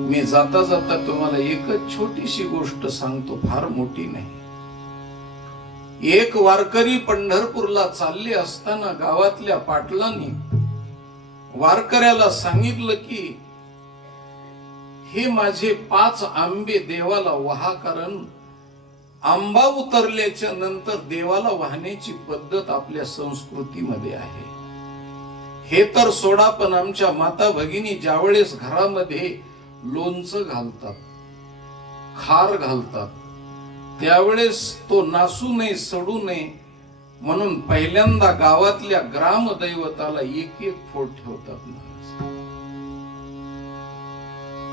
मी जाता जाता तुम्हाला एकच छोटीशी गोष्ट सांगतो, फार मोठी नाही. एक वारकरी पंढरपूरला चालले असताना गावातल्या पाटलांनी वारकऱ्याला सांगितलं की हे माझे 5 आंबे देवाला वाहा, कारण आंबा उतरल्याच्या नंतर देवाला वाहण्याची पद्धत आपल्या संस्कृतीमध्ये आहे. हे तर सोडा, पण आमच्या माता भगिनी ज्यावेळेस घरामध्ये लोणचं घालतात, खार घालतात, त्यावेळेस तो नासू नये, सडू नये म्हणून पहिल्यांदा गावातल्या ग्रामदैवताला एक फोड ठेवतात.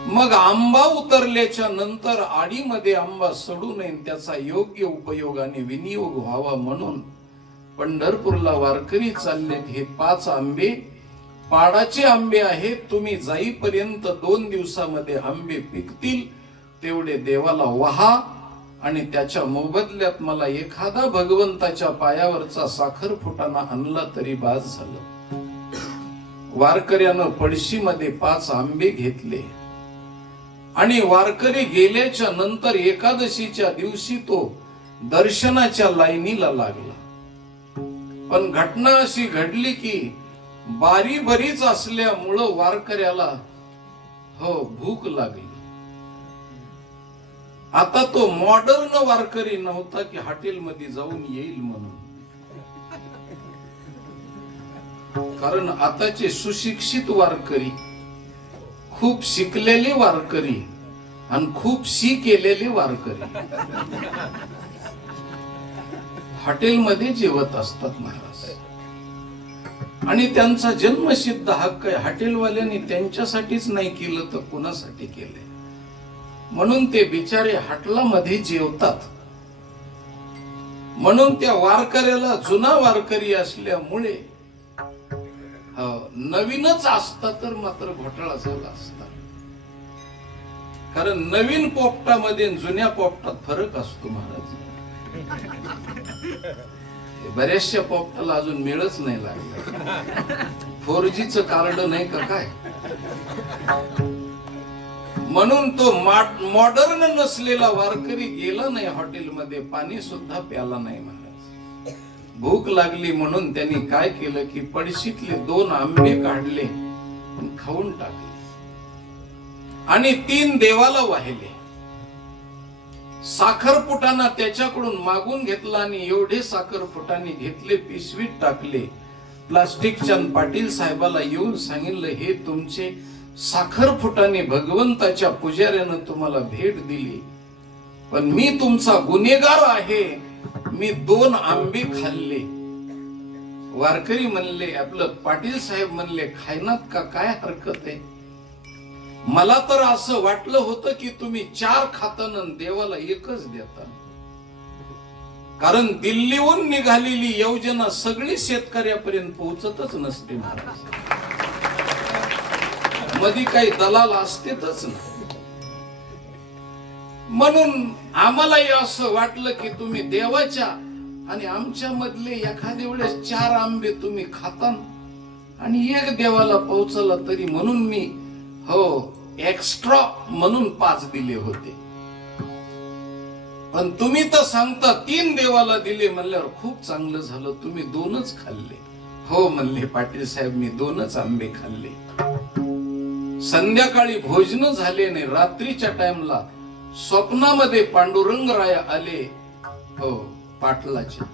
मग आंबा उतरल्याच्या नंतर आडीमध्ये आंबा सडू नये, त्याचा योग्य उपयोगाने विनियोग व्हावा म्हणून पंढरपूरला वारकरी चाललेत. हे 5 आंबे पाडाचे आंबे आहेत. तुम्ही जाईपर्यंत 2 दिवसामध्ये आंबे पिकतील, तेवढे देवाला वाहा आणि त्याच्या मोबदल्यात मला एखादा भगवंताच्या पायावरचा साखर फुटाणा आणला तरी बास झालं. वारकऱ्यानं पडशीमध्ये 5 आंबे घेतले आणि वारकरी गेल्याच्या नंतर एकादशीच्या दिवशी तो दर्शनाच्या लाईनीला लागला. पण घटना अशी घडली की बारी बरीच असल्यामुळं वारकऱ्याला भूक लागली. आता तो मॉडर्न वारकरी नव्हता की हॉटेलमध्ये जाऊन येईल म्हणून, कारण आताचे सुशिक्षित वारकरी, खूप शिकलेले वारकरी आणि खूप शी केलेले वारकरी हॉटेलमध्ये जेवत असतात महाराज. आणि त्यांचा जन्मसिद्ध हक्क आहे. हॉटेलवाल्यांनी त्यांच्यासाठीच नाही केलं तर कुणासाठी केले, म्हणून ते बिचारे हॉटेलमध्ये जेवतात. म्हणून त्या वारकऱ्याला, जुना वारकरी असल्यामुळे नवीनच असता तर मात्र घोटाळा झाला असता. कारण नवीन पोपटामध्ये जुन्या पोपटात फरक असतो महाराज. बऱ्याचशा पोपटाला अजून मिळच नाही लागलं, 4Gचं कार्ड नाही का काय. म्हणून तो मॉडर्न नसलेला वारकरी गेला नाही हॉटेलमध्ये, पाणी सुद्धा प्याला नाही महाराज. भूक लागली म्हणून त्यांनी काय केलं की पडशीतले 2 आंबे काढले आणि खाऊन टाकले आणि 3 देवाला वाहिले. साखर फुटाणा त्याच्याकडून मागून घेतला आणि एवढे साखर फुटाणे घेतले, पिशवीत टाकले, प्लास्टिकच्या. पाटील साहेबाला येऊन सांगितलं, हे तुमचे साखर फुटाणे भगवंताच्या पुजाऱ्यानं तुम्हाला भेट दिली, पण मी तुमचा गुन्हेगार आहे, मी 2 आंबे खाल्ले. वारकरी म्हणले, आपलं पाटील साहेब म्हणले, खायनात का, काय हरकत आहे. मला तर असं वाटलं होतं की तुम्ही 4 खाताना देवाला एकच देता, कारण दिल्लीहून निघालेली योजना सगळी शेतकऱ्यापर्यंत पोहोचतच नसते महाराज. मध्ये काही दलाल असतेच नाही. म्हणून आम्हालाही असं वाटलं की तुम्ही देवाच्या आणि आमच्या मधले एखाद्या वेळेस 4 आंबे तुम्ही खाता आणि 1 देवाला पोहोचला तरी, म्हणून मी एक्स्ट्रा म्हणून 5 दिले होते. पण तुम्ही तर सांगता 3 देवाला दिले म्हणल्यावर खूप चांगलं झालं, तुम्ही 2च खाल्ले. हो म्हणले पाटील साहेब, मी 2च आंबे खाल्ले. संध्याकाळी भोजन झाले नाही. रात्रीच्या टाइमला स्वप्नामध्ये पांडुरंगराय आले पाटलाच्या,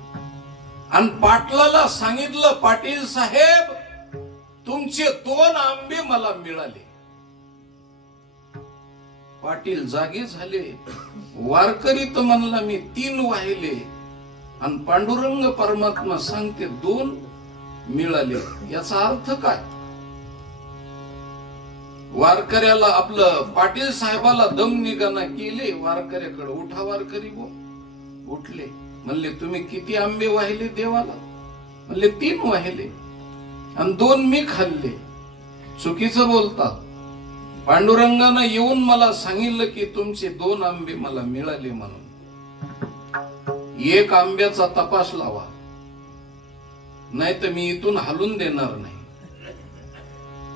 आणि पाटलाला सांगितलं, पाटील साहेब तुमचे 2 आंबे मला मिळाले. पाटील जागे झाले. वारकरी तर म्हणला मी 3 वाहिले आणि पांडुरंग परमात्मा सांगते 2 मिळाले, याचा अर्थ काय. वारकऱ्याला, आपलं पाटील साहेबाला दम निघाना केले. वारकऱ्याकडे, उठा वारकरी उठले. म्हणले, तुम्ही किती आंबे वाहिले देवाला. म्हणले 3 वाहिले आणि 2 मी खाल्ले. चुकीचं बोलतात. पांडुरंगानं येऊन मला सांगितलं की तुमचे 2 आंबे मला मिळाले म्हणून. 1 आंब्याचा तपास लावा, नाही तर मी इथून हलून देणार नाही.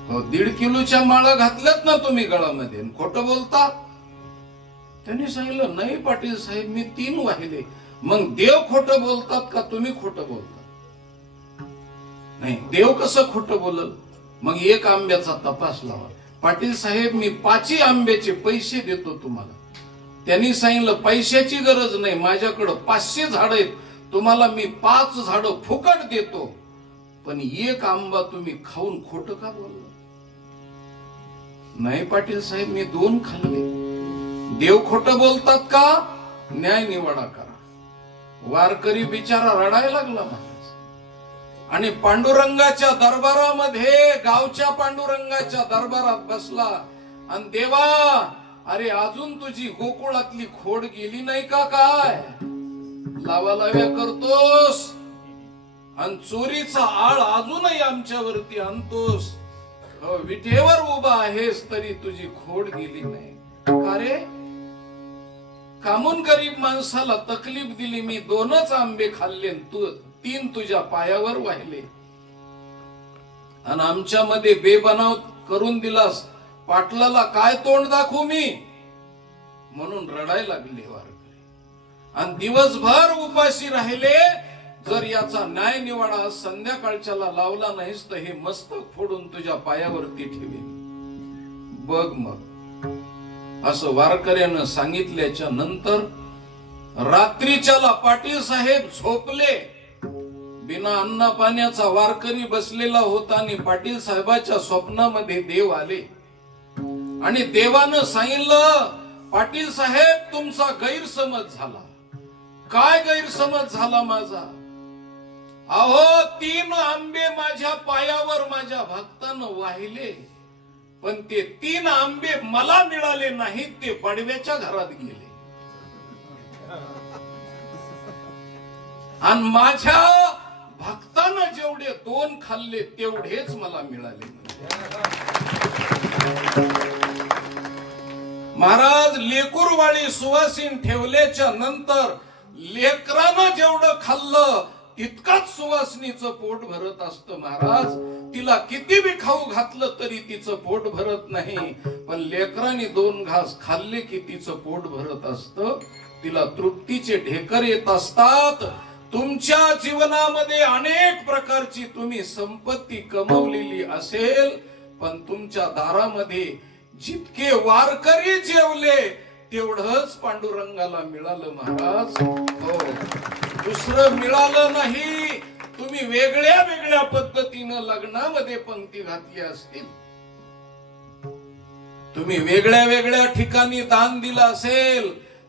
1.5 किलोच्या माळा घातल्यात ना तुम्ही गळामध्ये, खोटं बोलता? त्यांनी सांगितलं नाही पाटील साहेब, मी 3 वाहिले. मग देव खोटं बोलतात का तुम्ही खोटं बोलता? नाही, देव कसं खोटं बोलल? मग 1 आंब्याचा तपास लावा. पाटील साहेब, मी 5 आंब्याचे पैसे देतो तुम्हाला. त्यांनी सांगितलं पैशाची गरज नाही, माझ्याकडे 500 झाड आहेत, तुम्हाला मी 5 झाडं फुकट देतो, पण 1 आंबा तुम्ही खाऊन खोटं का बोलला? नाही पाटील साहेब, मी 2 खाल्ले. देव खोटं बोलतात का? न्याय निवाडा करा. वारकरी बिचारा रडायला लागला महाराज. आणि पांडुरंगाच्या दरबारामध्ये, गावच्या पांडुरंगाच्या दरबारात बसला आणि देवा, अरे अजून तुझी गोकुळातली खोड गेली नाही का? काय लावालाव्या करतोस आणि चोरीचा आळ अजूनही आमच्यावरती आणतोस? विटेवर उभा आहेस तरी तुझी खोड गेली नाही का रे? कामून गरीब माणसाला तकलीफ दिली, मी 2च आंबे खाल्ले, तू 3 तुझ्या पायावर वाहिले आणि आमच्यामध्ये बेबनाव करून दिलास. पाटलाला काय तोंड दाखवू मी? म्हणून रडायला लागले वारकरी आणि दिवसभर उपाशी राहिले. जर याचा न्याय निवाडा संध्याकाळच्याला लावला नाहीस तर हे मस्तक फोडून तुझ्या पायावरती ठेवेल. बघ मग, असं वारकऱ्यानं सांगितल्याच्या नंतर रात्रीच्याला पाटील साहेब झोपले. बिना अन्ना पाण्याचा वारकरी बसलेला होता आणि पाटील साहेबाच्या स्वप्नामध्ये देव आले आणि देवानं सांगितलं, पाटील साहेब तुमचा गैरसमज झाला. काय गैरसमज झाला माझा? अहो 3 आंबे माझ्या पायावर माझ्या भक्तानं वाहिले, पण ते 3 आंबे मला मिळाले नाहीत, ते बडव्याच्या घरात गेले. आणि माझ्या भक्तानं जेवढे 2 खाल्ले तेवढेच मला मिळाले. महाराज, लेकरवाळी सुवासीन ठेवल्याच्या नंतर लेकरानं जेवढं खाल्लं तितकाच सुवासनीचं पोट भरत असतं महाराज. तिला किती बी खाऊ घातलं तरी तिचं पोट भरत नाही, पण लेकराने 2 घास खाल्ले की तिचं पोट भरत असतं. तिला तृप्तीचे ढेकर येत असतात. तुमच्या जीवनामध्ये अनेक प्रकारची तुम्ही संपत्ती कमवलेली असेल, पण तुमच्या दारामध्ये जितके वारकरी जेवले तेवढंच पांडुरंगाला मिळालं महाराज. हो, दुसरं मिळालं नाही. तुम्ही वेगळ्या वेगळ्या पद्धतीनं लग्नामध्ये पंक्ती घातली असतील, तुम्ही वेगळ्या वेगळ्या ठिकाणी दान दिलं असेल,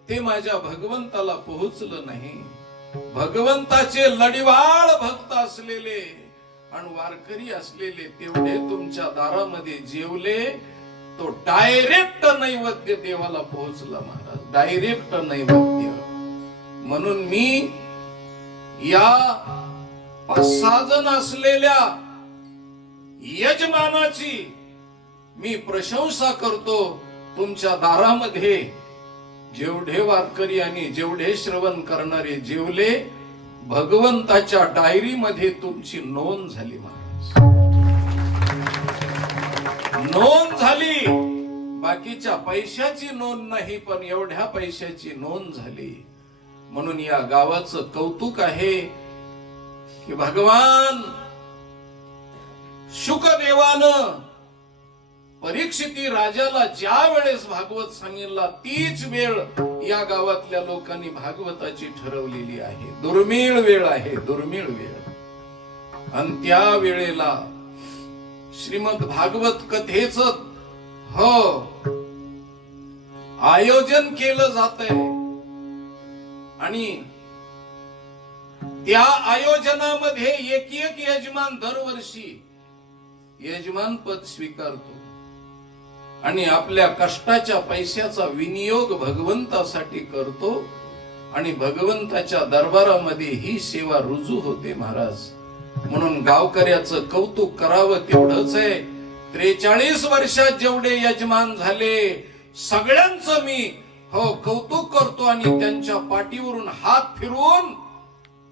ते माझ्या भगवंताला पोहोचलं नाही. भगवंताचे लढीवाळ भक्त असलेले आणि वारकरी असलेले तेवढे तुमच्या दारामध्ये जेवले, तो डायरेक्ट नैवेद्य देवाला पोहोचला महाराज, डायरेक्ट नैवेद्य. म्हणून मी या 5-6 जण असलेल्या यजमानाची मी प्रशंसा करतो. तुमच्या दारामध्ये जेवढे वारकरी आणि जेवढे श्रवण करणारे जेवले, भगवंताच्या डायरीमध्ये तुमची नोंद झाली महाराज, नोंद झाली. बाकीच्या पैशाची नोंद नाही, पण एवढ्या पैशाची नोंद झाली. म्हणून या गावाचं कौतुक आहे की भगवान शुकदेवानं परीक्षिती राजाला ज्या वेळेस भागवत सांगितला तीच वेळ या गावातल्या लोकांनी भागवताची ठरवलेली आहे. दुर्मिळ वेळ आहे, दुर्मिळ वेळ. आणि त्या वेळेला श्रीमद भागवत कथेच आयोजन केलं जातंय आणि त्या आयोजनामध्ये एक यजमान दरवर्षी यजमान पद स्वीकारतो आणि आपल्या कष्टाच्या पैशाचा विनियोग भगवंतासाठी करतो आणि भगवंताच्या दरबारामध्ये ही सेवा रुजू होते महाराज. म्हणून गावकऱ्याचं कौतुक करावं तेवढंच आहे. 43 वर्षात जेवढे यजमान झाले सगळ्यांचं मी कौतुक करतो आणि त्यांच्या पाठीवरून हात फिरवून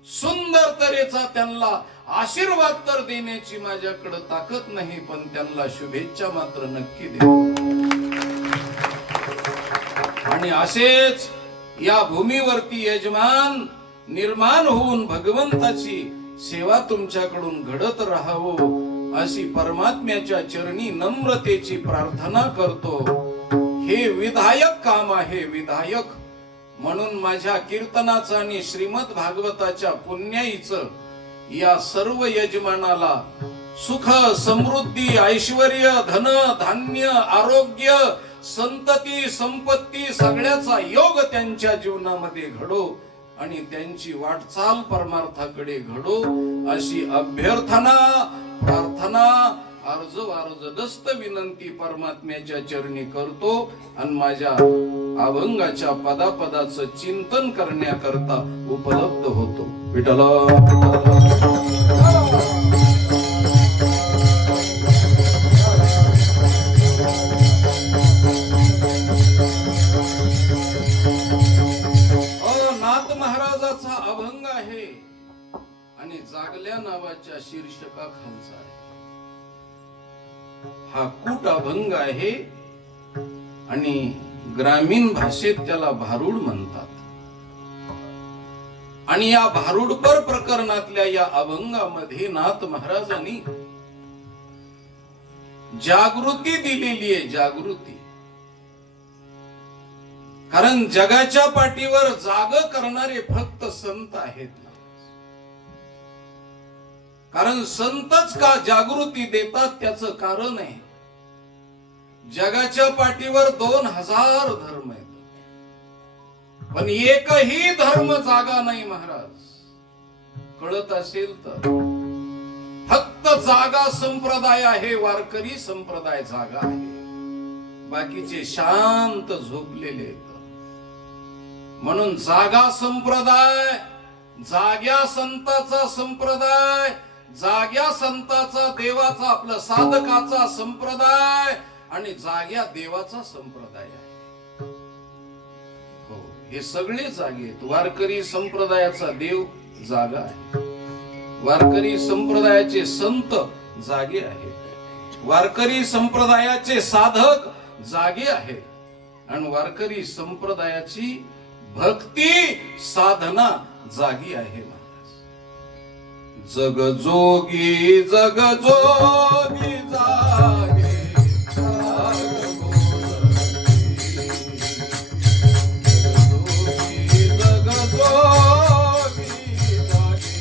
सुंदर तऱ्हेचा त्यांना आशीर्वाद तर देण्याची माझ्याकडे ताकद नाही, पण त्यांना शुभेच्छा मात्र नक्की देतो. आणि असेच या भूमीवरती यजमान निर्माण होऊन भगवंताची सेवा तुमच्याकडून घडत राहावं अशी परमात्म्याच्या चरणी नम्रतेची प्रार्थना करतो. हे विधायक काम आहे, विधायक. म्हणून माझ्या कीर्तनाचं आणि श्रीमद भागवताच्या पुण्याईचं या सर्व यजमानाला सुख, समृद्धी, ऐश्वर्य, धन, धान्य, आरोग्य, संतती, संपत्ती सगळ्याचा योग त्यांच्या जीवनामध्ये घडो आणि त्यांची वाटचाल परमार्थाकडे घडो अशी अभ्यर्थना, प्रार्थना, अर्ज वारजदस्त विनंती परमात्म्याच्या चरणी करतो आणि माझ्या अभंगाच्या पदापदाचं चिंतन करण्याकरता उपलब्ध होतो. विठ्ठला महाराजाचा अभंग आहे आणि जागल्या नावाच्या शीर्षकाखालचा आहे. हा कूट अभंग आहे आणि ग्रामीण भाषेत त्याला भारुड म्हणतात. आणि या भारुडपर प्रकरणातल्या या अभंगामध्ये नाथ महाराजांनी जागृती दिलेली आहे, जागृती. कारण जगाच्या पाठीवर जाग करणारे फक्त संत आहेत. कारण संतच का जागृती देतात त्याचं कारण आहे. जगाच्या पाठीवर 2000 धर्म आहेत, पण एकही धर्म जागा नाही महाराज. कळत असेल तर फक्त जागा संप्रदाय आहे, वारकरी संप्रदाय जागा आहे. बाकीचे शांत झोपलेले आहेत. म्हणून जागा संप्रदाय, जाग्या संताचा संप्रदाय, जाग्या संताचा देवाचा आपला साधकाचा संप्रदाय आणि जाग्या देवाचा संप्रदाय आहे. हो, हे सगळे जागे आहेत. वारकरी संप्रदायाचा देव जागा आहे. वारकरी संप्रदायाचे संत जागे आहेत. वारकरी संप्रदायाचे साधक जागे आहेत आणि वारकरी संप्रदायाची भक्ती साधना जागी आहे. जग जोगी, जग जोगी जागे, जग जोगी जागे,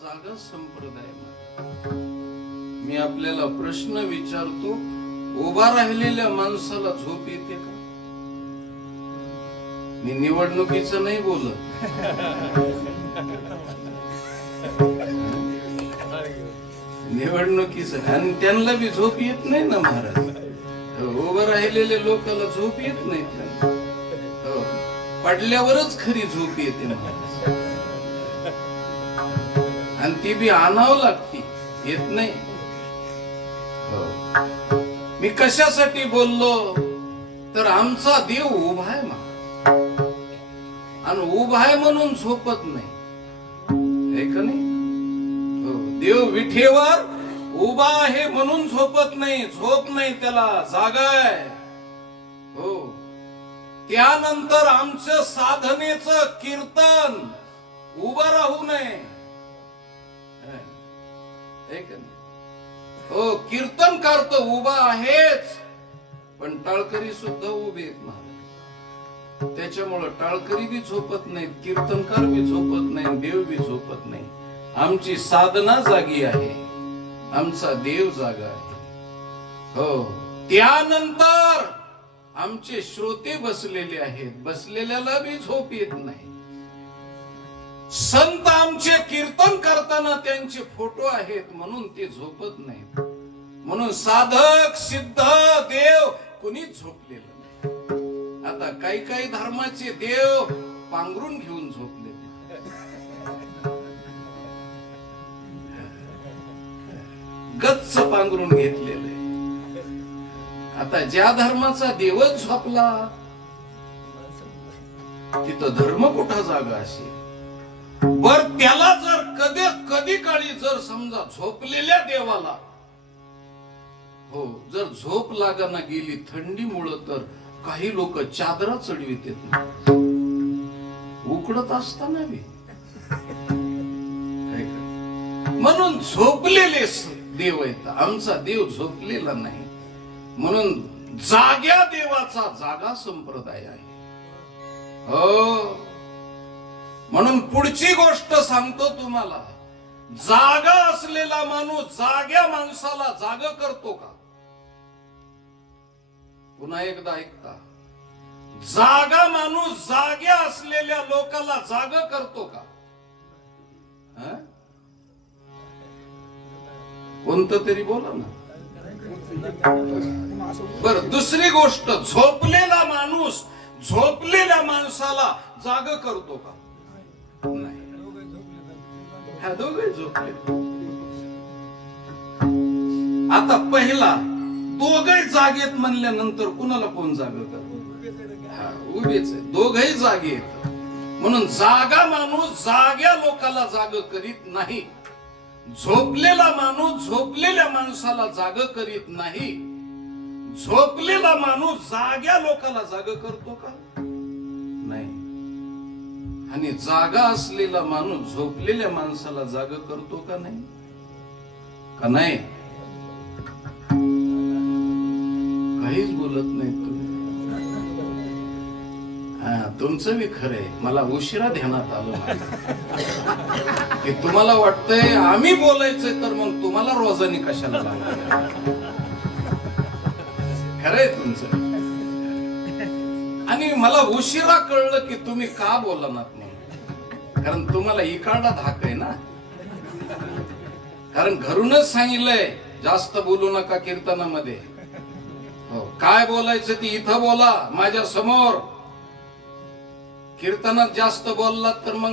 जागा संप्रदाय. मी आपल्याला प्रश्न विचारतो, उभा राहिलेल्या माणसाला झोप येते का? मी निवडणुकीचं नाही बोलत. निवडणुकीच आणि त्यांना बी झोप येत नाही ना महाराज. उभं राहिलेले लोकांना झोप येत नाही. हो, पडल्यावरच खरी झोप येते महाराज. आणि ती बी आणावं लागते, येत नाही. हो. मी कशासाठी बोललो तर आमचा देव उभा आहे महाराज, आणि उभा आहे म्हणून झोपत नाही. हे का नाही? हो, देव विठेवर उभा आहे म्हणून झोपत नाही. झोप नाही त्याला, जागा आहे. हो, त्यानंतर आमचं साधनेचं कीर्तन उभं राहू नये. हो, कीर्तनकार तर उभा आहेच, पण टाळकरी सुद्धा उभे आहेत महाराज. त्याच्यामुळं टाळकरी बी झोपत नाहीत, कीर्तनकार बी झोपत नाही, देव बी झोपत नाही. आमची साधना जागी आहे, आमचा देव जागा आहे. हो, त्यानंतर आमचे श्रोते बसलेले आहेत, बसलेल्याला बी झोप येत नाही. संत आमचे कीर्तन करताना त्यांचे फोटो आहेत म्हणून ते झोपत नाहीत. म्हणून साधक सिद्ध देव कुणीच झोपलेलं नाही. आता काही काही धर्माचे देव पांघरून घेऊन झोपले, गच्च पांघरून घेतलेले. आता ज्या धर्माचा देवच झोपला तिथं धर्म कुठं जागा असेल. बर, त्याला जर कधी काळी जर समजा झोपलेल्या देवाला हो जर झोप लागाना गेली थंडीमुळे, तर काही लोक चादरा चढवीत येत उकडत असताना बी. म्हणून झोपलेले देव आहेत, आमचा देव झोपलेला नाही. म्हणून जाग्या देवाचा जागा संप्रदाय आहे. हो, म्हणून पुढची गोष्ट सांगतो तुम्हाला. जागा असलेला माणूस जाग्या माणसाला जाग करतो का? पुन्हा एकदा ऐकता, जागा माणूस जाग्या असलेल्या लोकांना जाग करतो का? कोणतं तरी बोला ना. बर, दुसरी गोष्ट, झोपलेला माणूस झोपलेल्या माणसाला जाग करतो का? नाही. ह्या दोघे झोपले. आता पहिला दोघे जागेत म्हणल्यानंतर कुणाला कोण जाग करतो? उभेच आहे, दोघही जागे आहेत. म्हणून जागा माणूस जाग्या लोकाला जाग करीत नाही. झोपलेला माणूस झोपलेल्या माणसाला जाग करीत नाही. झोपलेला माणूस जाग्या लोकाला जाग करतो का? नाही. आणि जागा असलेला माणूस झोपलेल्या माणसाला जाग करतो का नाही? का नाही? काहीच बोलत नाही तुम्ही. तुमचं बी खरंय, मला उशिरा ध्यानात आलं की तुम्हाला वाटतंय आम्ही बोलायचंय तर मग तुम्हाला रोजानी कशाला लागलं. खरंय तुमचं. आणि मला उशिरा कळलं की तुम्ही का बोलनात म्हणून, कारण तुम्हाला इकडला धाक आहे ना. कारण घरूनच सांगितलंय जास्त बोलू नका कीर्तनामध्ये. हो, काय बोलायचं ती इथं बोला माझ्या समोर. कीर्तनात जास्त बोललात तर मग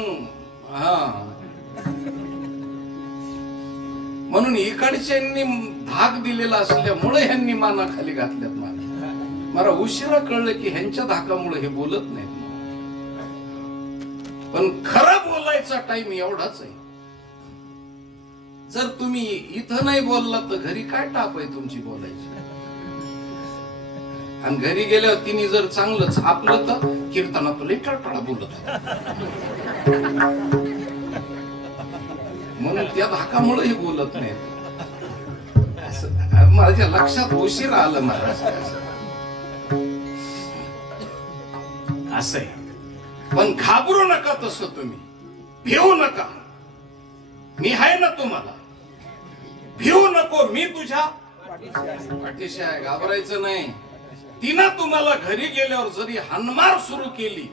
म्हणून इकडच्यांनी धाक दिलेला असल्यामुळे ह्यांनी माना खाली घातल्यात. मला उशिरा कळलं की ह्यांच्या धाकामुळे हे बोलत नाहीत. पण खरं बोलायचा टाइम एवढाच आहे. जर तुम्ही इथं नाही बोललात तर घरी काय टाप आहे तुमची बोलायची. आणि घरी गेल्यावर तिने जर चांगलं छापलं तर कीर्तनात लई टळटळा बोलत. म्हणून त्या धाकामुळे बोलत नाही. माझ्या लक्षात उशीर आलं महाराज. असं आहे. पण घाबरू नका तसं तुम्ही, भिवू नका. मी आहे ना तुम्हाला, भिवू नको. मी तुझ्या पाठीशी आहे, घाबरायचं नाही. तिनं तुम्हाला घरी गेल्यावर जरी हाणमार सुरू केली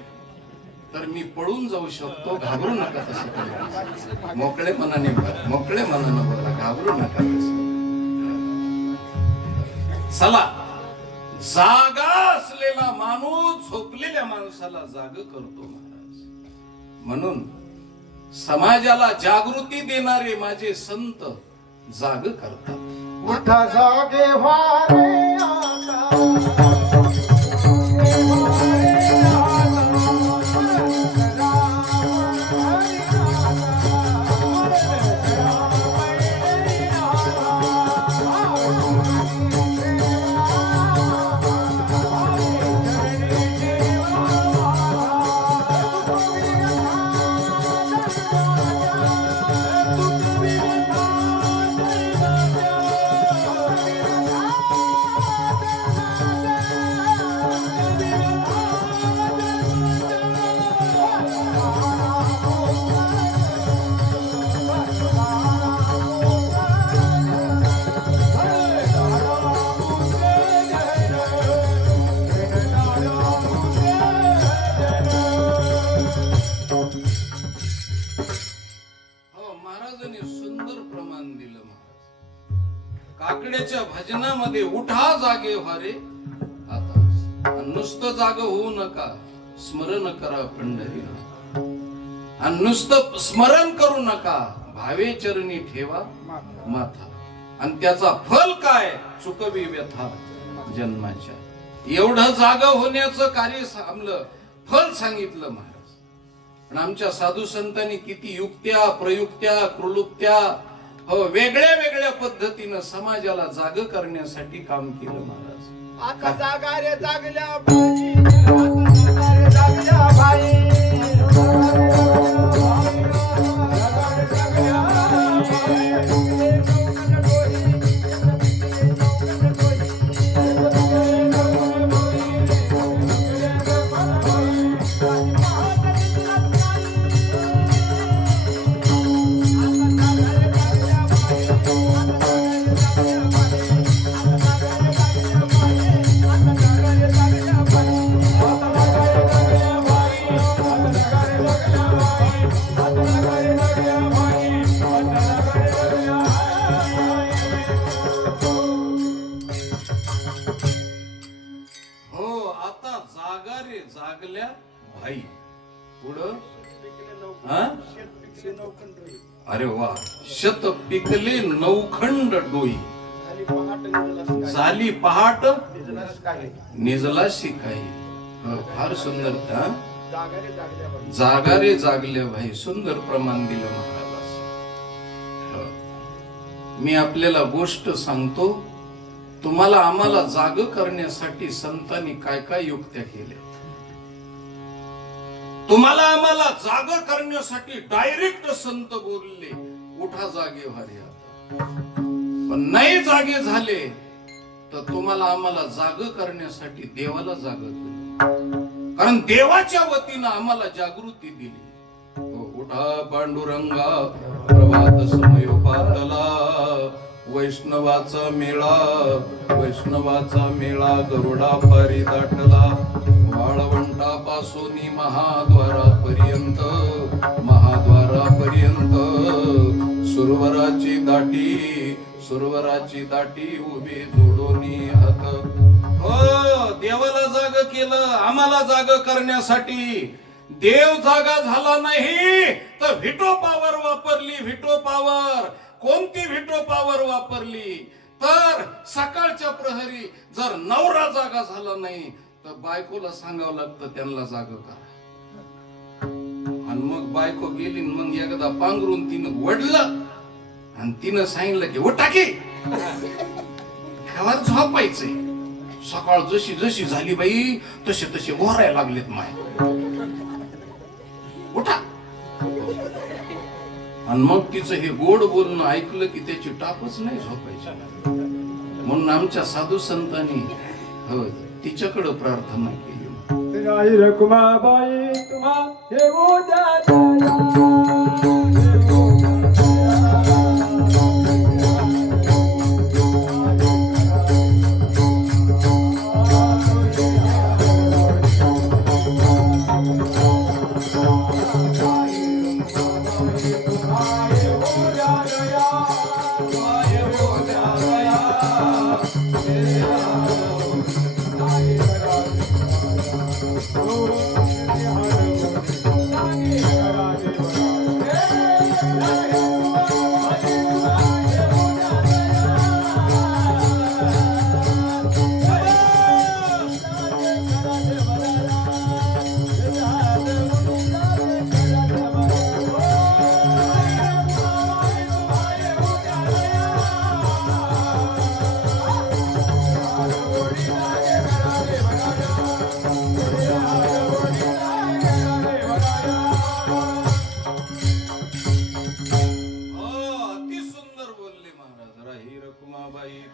तर मी पळून जाऊ शकतो, घाबरू नका तसं करू. मोकळे मनाने बोला, घाबरू नका तसं. चला, जागा असलेला माणूस झोपलेल्या माणसाला जाग करतो महाराज. म्हणून समाजाला जागृती देणारे माझे संत जाग करतात. उठा जागे वारे आता काकड्याच्या भजनामध्ये उठा जागे व्हारे आता. नुसतं जाग होऊ नका, स्मरण करा पंढरीनाथ. आणि नुसतं स्मरण करू नका, भावे चरणी ठेवा माथा. आणि त्याचा फल काय, चुकवी व्यथा जन्माच्या. एवढं जाग होण्याचं कार्य फल सांगितलं महाराज. पण आमच्या साधू संतांनी किती युक्त्या प्रयुक्त्या क्रुलुक्त्या वेगळ्या वेगळ्या पद्धतीनं समाजाला जाग करण्यासाठी काम केलं महाराज. आता जागा रे जागल्या बाई, आता जागा रे जागल्या बाई. जागल्या भाई. पुढं अरे वा, शत पिकले नौखंड डोई, झाली पहाट निजलाशी काही. फार सुंदर. जागा रे जागल्या भाई, सुंदर प्रमाण दिलं महाराज. मी आपल्याला गोष्ट सांगतो, तुम्हाला आम्हाला जाग करण्यासाठी संतांनी काय काय युक्त्या केल्या. तुम्हाला आम्हाला जाग करण्यासाठी डायरेक्ट संत बोलले, उठा जागे व्हारे आता. पण नाही जागे झाले तर तुम्हाला आम्हाला जाग करण्यासाठी देवाला जाग केलं. कारण देवाच्या वतीनं आम्हाला जागृती दिली. उठा पांडुरंगा प्रभात समयोपातला, वैष्णवाचा मेळा गरुडा पारी दाटला. वाळवंटापासून महाद्वारापर्यंत सुरवराची दाटी उभी जोडोनी हात. देवाला जाग केलं, आम्हाला जाग करण्यासाठी. देव जागा झाला नाही तर व्हिटो पॉवर वापरली. व्हिटो पॉवर कोणती? व्हिटो पॉवर वापरली तर सकाळच्या प्रहरी जर नवरा जागा झाला नाही तर बायकोला सांगावं लागतं त्यांना जाग करा. आणि मग बायको गेली, मग एकदा पांघरून तिनं वडलं आणि तिनं सांगितलं की उठा की, घरात झोपायचंय. सकाळ जशी जशी झाली बाई तसे तसे ओरायला लागलेत माय, उठा. आणि मग तिचं हे गोड बोलणं ऐकलं की त्याची टापच नाही झोपायची. म्हणून आमच्या साधू संतांनी तिच्याकडे प्रार्थना केली. रकुमाबाई तुम्हा हे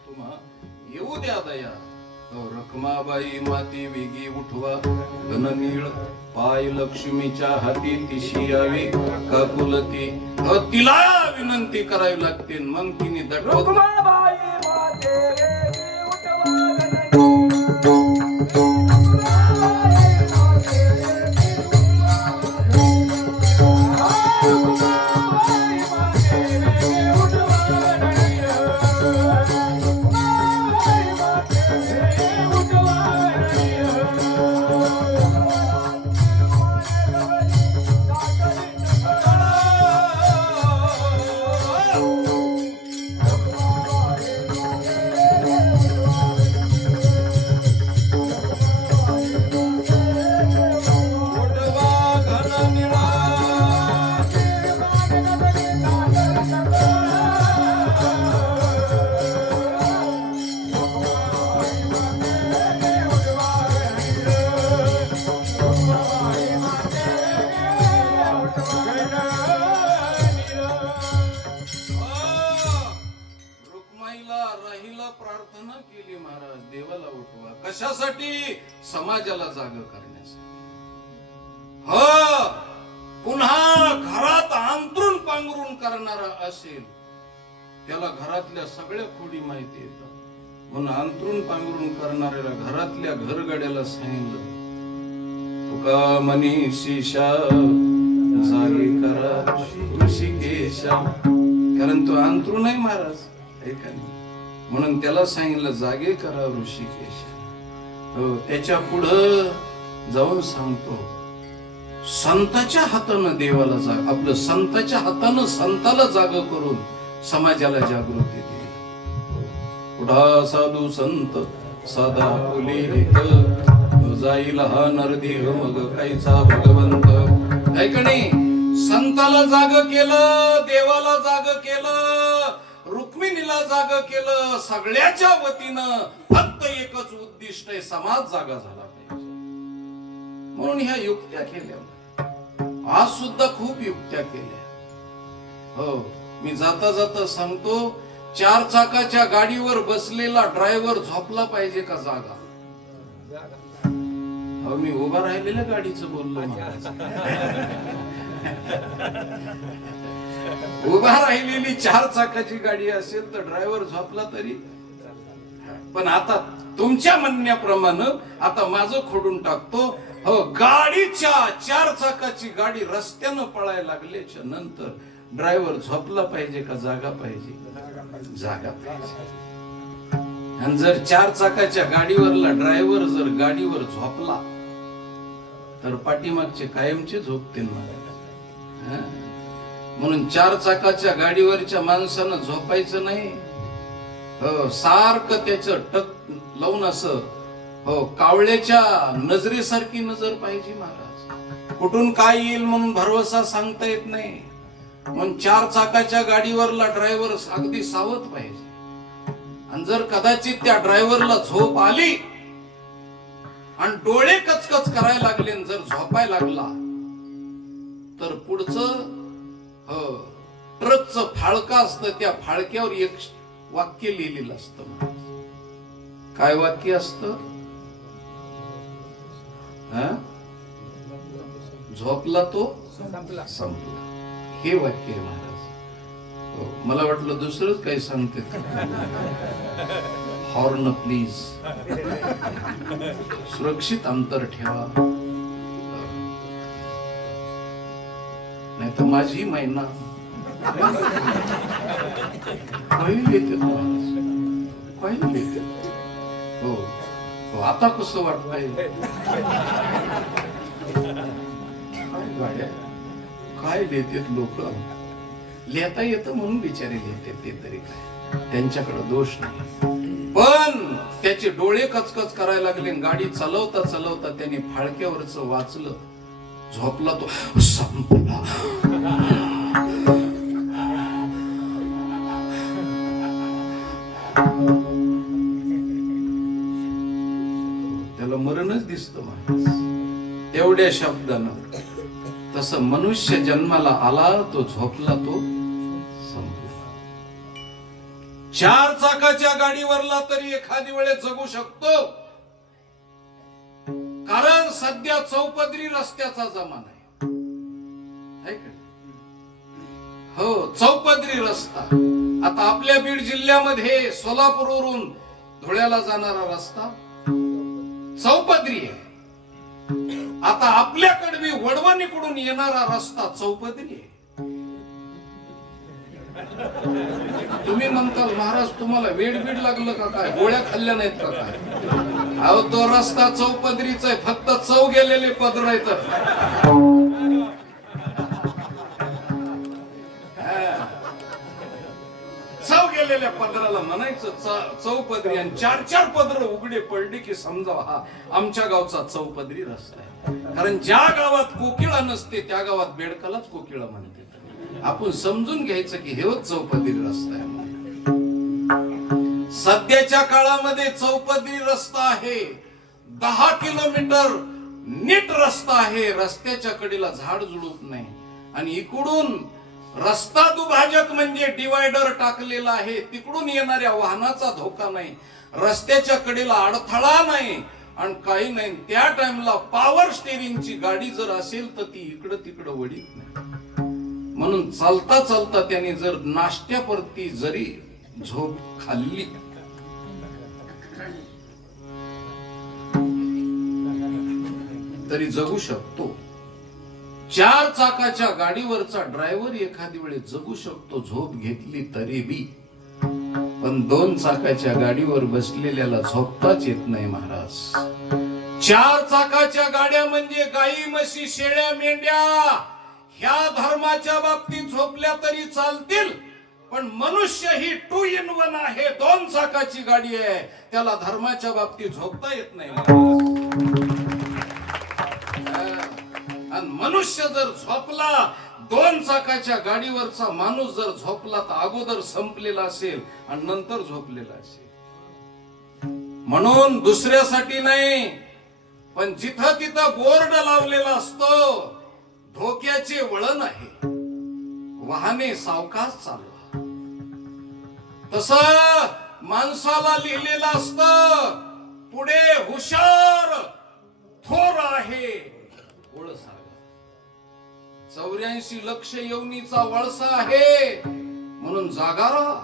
तुम्हा येऊ द्या दया. रखमाबाई माती वेगी उठवा घननीळ पाय लक्ष्मीच्या हाती तिशी यावी काकुलती. तिला विनंती करावी लागते मग तिने दटवत रुक्माबाई माते वेगी उठवा प्रार्थना केली महाराज देवाला उठवा. कशासाठी? समाजाला जाग करण्यासाठी. पुन्हा घरात अंतरून पांघरून करणारा असेल त्याला घरातल्या सगळ्या खोडी माहिती येतात. म्हणून अंतरून पांघरून करणाऱ्याला घरातल्या घरगड्याला सांगितलं तुका मनीषीशा जागे करा ऋषिकेशा. कारण तो अंतरून आहे महाराज ऐका नाही. म्हणून त्याला सांगितलं जागे करा ऋषिकेश. त्याच्या पुढं जाऊन सांगतो संताच्या हातानं देवाला जाग. आपलं संताच्या हातानं संताला जाग करून समाजाला जागृती दिली. पुढा साधू संत साधा बोले जाईल हा नरदेह मग कायचा भगवंत. ऐका नाही. संताला जाग केलं, देवाला जाग केलं, रुक्मिणीला जाग केलं. सगळ्याच्या वतीनं फक्त एकच उद्दिष्ट आहे समाज जागा झाला पाहिजे. म्हणून ह्या युक्त्या केल्या. आज सुद्धा खूप युक्त्या केल्या. हो मी जाता जाता सांगतो 4 चाकाच्या गाडीवर बसलेला ड्रायव्हर झोपला पाहिजे का जागा? हो मी उभा राहिलेल्या गाडीचं बोललो. उभा राहिलेली 4 चाकाची गाडी असेल तर ड्रायव्हर झोपला तरी. पण आता तुमच्या म्हणण्याप्रमाणे आता माझं खोडून टाकतो. हो गाडीच्या 4 चाकाची गाडी रस्त्यानं पळायला लागल्याच्या नंतर ड्रायव्हर झोपला पाहिजे का जागा पाहिजे? जागा पाहिजे. आणि जर 4 चाकाच्या गाडीवरला ड्रायव्हर जर गाडीवर झोपला तर पाठीमागचे कायमचे झोपतील ना. म्हणून 4 चाकाच्या गाडीवरच्या माणसानं झोपायचं नाही. सारखं त्याचं टक लावून असं कावळ्याच्या नजरेसारखी नजर पाहिजे महाराज. कुठून काय येईल म्हणून भरवसा सांगता येत नाही. म्हणून 4 चाकाच्या गाडीवरला ड्रायव्हर अगदी सावध पाहिजे. आणि जर कदाचित त्या ड्रायव्हरला झोप आली आणि डोळे कचकच करायला लागले जर झोपायला लागला तर पुढचं ट्रकचं फाळका असतं. त्या फाळक्यावर एक वाक्य लिहिलेलं असतं. काय वाक्य असतं? झोपला तो संपला. हे वाक्य आहे महाराज. मला वाटलं दुसरंच काही सांगते. Horn please. सुरक्षित अंतर ठेवा नाही तर माझी महिना हो आता कसं वाटतंय? काय लिहितात लोक? लिहिता येतं म्हणून बिचारे लिहितात. ते तरी काय त्यांच्याकडे दोष नाही. पण त्याचे डोळे कचकच करायला लागले. गाडी चालवता चालवता त्याने फाळक्यावरच वाचलं. झोपला तो संपला. त्याला मरणच दिसतं माणूस एवढ्या शब्दानं. तसं मनुष्य जन्माला आला तो झोपला तो संपला. 4 चाकाच्या गाडीवरला तरी एखादी वेळे जगू शकतो, कारण सध्या चौपदरी रस्त्याचा जमाना आहे का? हो, चौपदरी रस्ता. आता आपल्या बीड जिल्ह्यामध्ये सोलापूरवरून धुळ्याला जाणारा रस्ता चौपदरी आहे. आता आपल्याकडे वडवणीकडून येणारा रस्ता चौपदरी आहे. तुम्ही म्हणताल महाराज तुम्हाला वेडबीड लागलं का काय, गोळ्या खाल्ल्या नाहीत का काय? अहो, तो रस्ता चौपदरीचा आहे, फक्त चौ गेलेले पदर आहेत. चौ गेलेल्या पदराला म्हणायचं चौपदरी, आणि 4 पदर उघडे पडले की समजा हा आमच्या गावचा चौपदरी रस्ता आहे. कारण ज्या गावात कोकिळा नसते त्या गावात बेडकालाच कोकिळा म्हणते. आपण समजून घ्यायचं की हेच चौपदरी रस्ता आहे. सध्याच्या काळामध्ये चौपदरी रस्ता आहे, 10 किलोमीटर नीट रस्ता आहे, रस्त्याच्या कडेला झाड झुडूप नाही, आणि इकडून रस्ता दुभाजक म्हणजे डिवायडर टाकलेला आहे, तिकडून येणाऱ्या वाहनाचा धोका नाही, रस्त्याच्या कडेला अडथळा नाही आणि काही नाही. त्या टाइमला पॉवर स्टेरिंगची गाडी जर असेल तर ती इकडं तिकडं वडीत नाही. म्हणून चालता चालता त्याने जर नाश्त्यावरती जरी झोप खाल्ली तरी जगू शकतो. 4 चाकाच्या गाडीवरचा ड्रायव्हर एखादी वेळे जगू शकतो झोप घेतली तरी बी, पण 2 चाकाच्या गाडीवर बसलेल्याला झोपताच येत नाही महाराज. 4 चाकाच्या गाड्या म्हणजे गाई म्हशी शेळ्या मेंढ्या ह्या धर्माच्या बाबतीत झोपल्या तरी चालतील, पण मनुष्य ही 2 in 1 आहे, 2 चाकाची गाडी आहे, त्याला धर्माच्या बाबतीत झोपता येत नाही. आणि मनुष्य जर झोपला, 2 चाकाच्या गाडीवरचा माणूस जर झोपला तर अगोदर संपलेला असेल आणि नंतर झोपलेला असेल. म्हणून दुसऱ्यासाठी नाही, पण जिथं तिथं बोर्ड लावलेला असतो धोक्याचे वळण आहे, वाहने सावकाश चालवा, तसं माणसाला लिहिलेलं असतं पुढे हुशार थोर आहे वळसा. 84 लक्ष योनीचा वळसा आहे, म्हणून जागा राहा.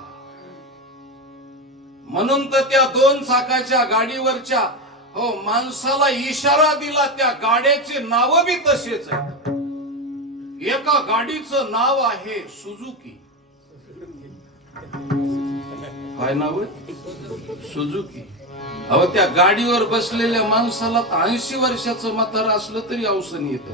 म्हणून तर त्या 2 चाकाच्या गाडीवरच्या हो माणसाला इशारा दिला, त्या गाड्याचे नाव बी तसेच आहेत. एका गाडीचं नाव आहे सुझुकी. काय नाव आहे? सुझुकी. अहो, त्या गाडीवर बसलेल्या माणसाला 80 वर्षाचं म्हातारं असलं तरी अवसन येतं.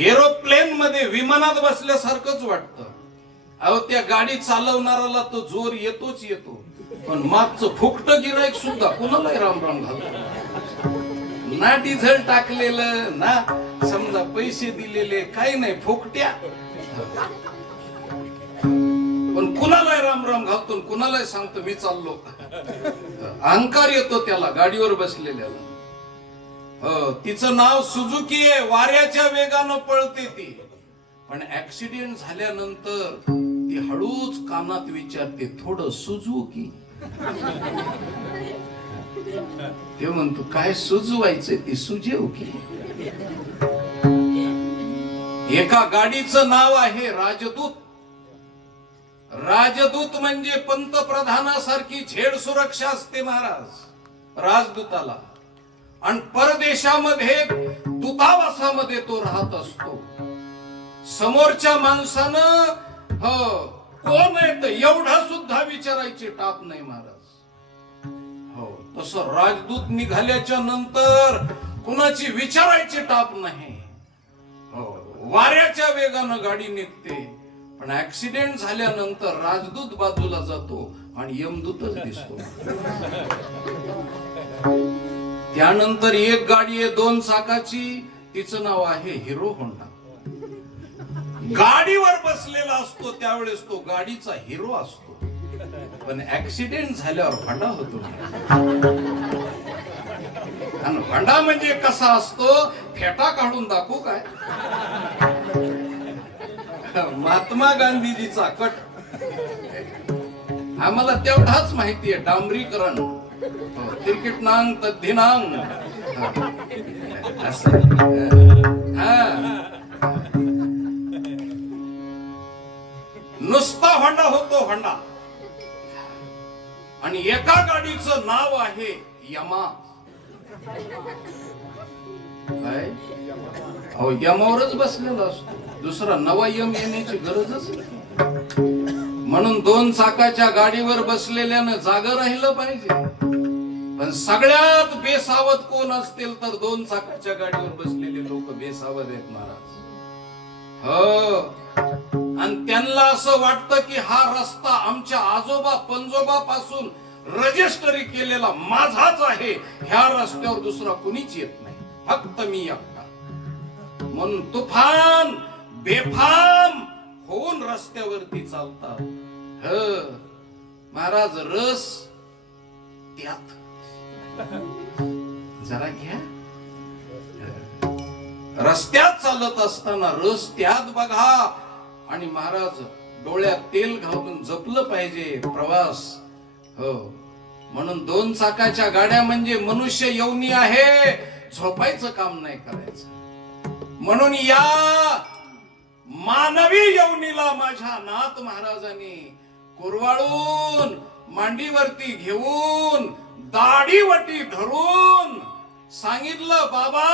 एरोप्लेन मध्ये विमानात बसल्यासारखंच वाटतं. अहो, त्या गाडी चालवणाऱ्याला तो जोर येतोच येतो, पण मागचं फुकट गिरायक सुद्धा कुणालाही राम राम घालतो. ना डिझेल टाकलेलं ना समजा पैसे दिलेले, काही नाही, फुकट्या, पण कुणालाही राम राम घालतो, कुणालाही सांगतो मी चाललो. अहंकार येतो त्याला गाडीवर बसलेल्याला. तिचं नाव सुझुकी आहे, वाऱ्याच्या वेगानं पळते ती, पण ऍक्सिडेंट झाल्यानंतर ती हळूच कानात विचारते थोडं सुझुकी. ते म्हणतो काय सुजवायचंय, ती सुजेव की. एका गाडीचं नाव आहे राजदूत. राजदूत म्हणजे पंतप्रधानासारखी झेड सुरक्षा असते महाराज राजदूताला, आणि परदेशामध्ये दूतावासामध्ये तो राहत असतो. समोरच्या माणसानं कोण आहे तर एवढा सुद्धा विचारायची टाप नाही महाराज. हो, तसं राजदूत निघाल्याच्या नंतर कुणाची विचारायची टाप नाही. हो, वाऱ्याच्या वेगानं गाडी निघते, पण ऍक्सिडेंट झाल्यानंतर राजदूत बाजूला जातो आणि यमदूतच दिसतो. त्यानंतर एक गाडी आहे 2 चाकाची, तिचं नाव आहे हिरो होंडा. गाडीवर बसलेला असतो त्यावेळेस तो गाडीचा हिरो असतो, पण ऍक्सिडेंट झाल्यावर भांडा होतो. आणि भांडा म्हणजे कसा असतो, फेटा काढून दाखवू काय? महात्मा गांधीजीचा कट आम्हाला तेवढाच माहिती आहे. डांबरीकरण, क्रिकेट नांग तद्धिनांग असं. नुसता होंडा होतो होंडा, आणि एका गाडीचं नाव आहे यमा. काय अहो, यमावरच बसलेला असतो, दुसरा नवा यम येण्याची गरजच नाही. म्हणून 2 चाकाच्या गाडीवर बसलेल्यानं जाग राहिलं पाहिजे. पण सगळ्यात बेसावध कोण असतील तर 2 चाकाच्या गाडीवर बसलेले लोक बेसावध आहेत महाराज. हो, आणि त्यांना असं वाटतं की हा रस्ता आमच्या आजोबा पंजोबा पासून रजिस्ट्री केलेला माझाच आहे, ह्या रस्त्यावर दुसरा कुणीच येत नाही, फक्त मी एकटा. म्हणून तुफान बेफाम होऊन रस्त्यावरती चालतात. महाराज, रस त्यात जरा घ्या. रस्त्यात चालत असताना रस त्यात बघा. आणि महाराज, डोळ्यात तेल घालून जपलं पाहिजे प्रवास. हो, म्हणून 2 चाकाच्या गाड्या म्हणजे मनुष्य यवनी आहे, झोपायचं काम नाही करायचं. म्हणून या मानवी यवनीला माझ्या नाथ महाराजांनी कुरवाळून मांडीवरती घेऊन दाढीवटी धरून सांगितलं, बाबा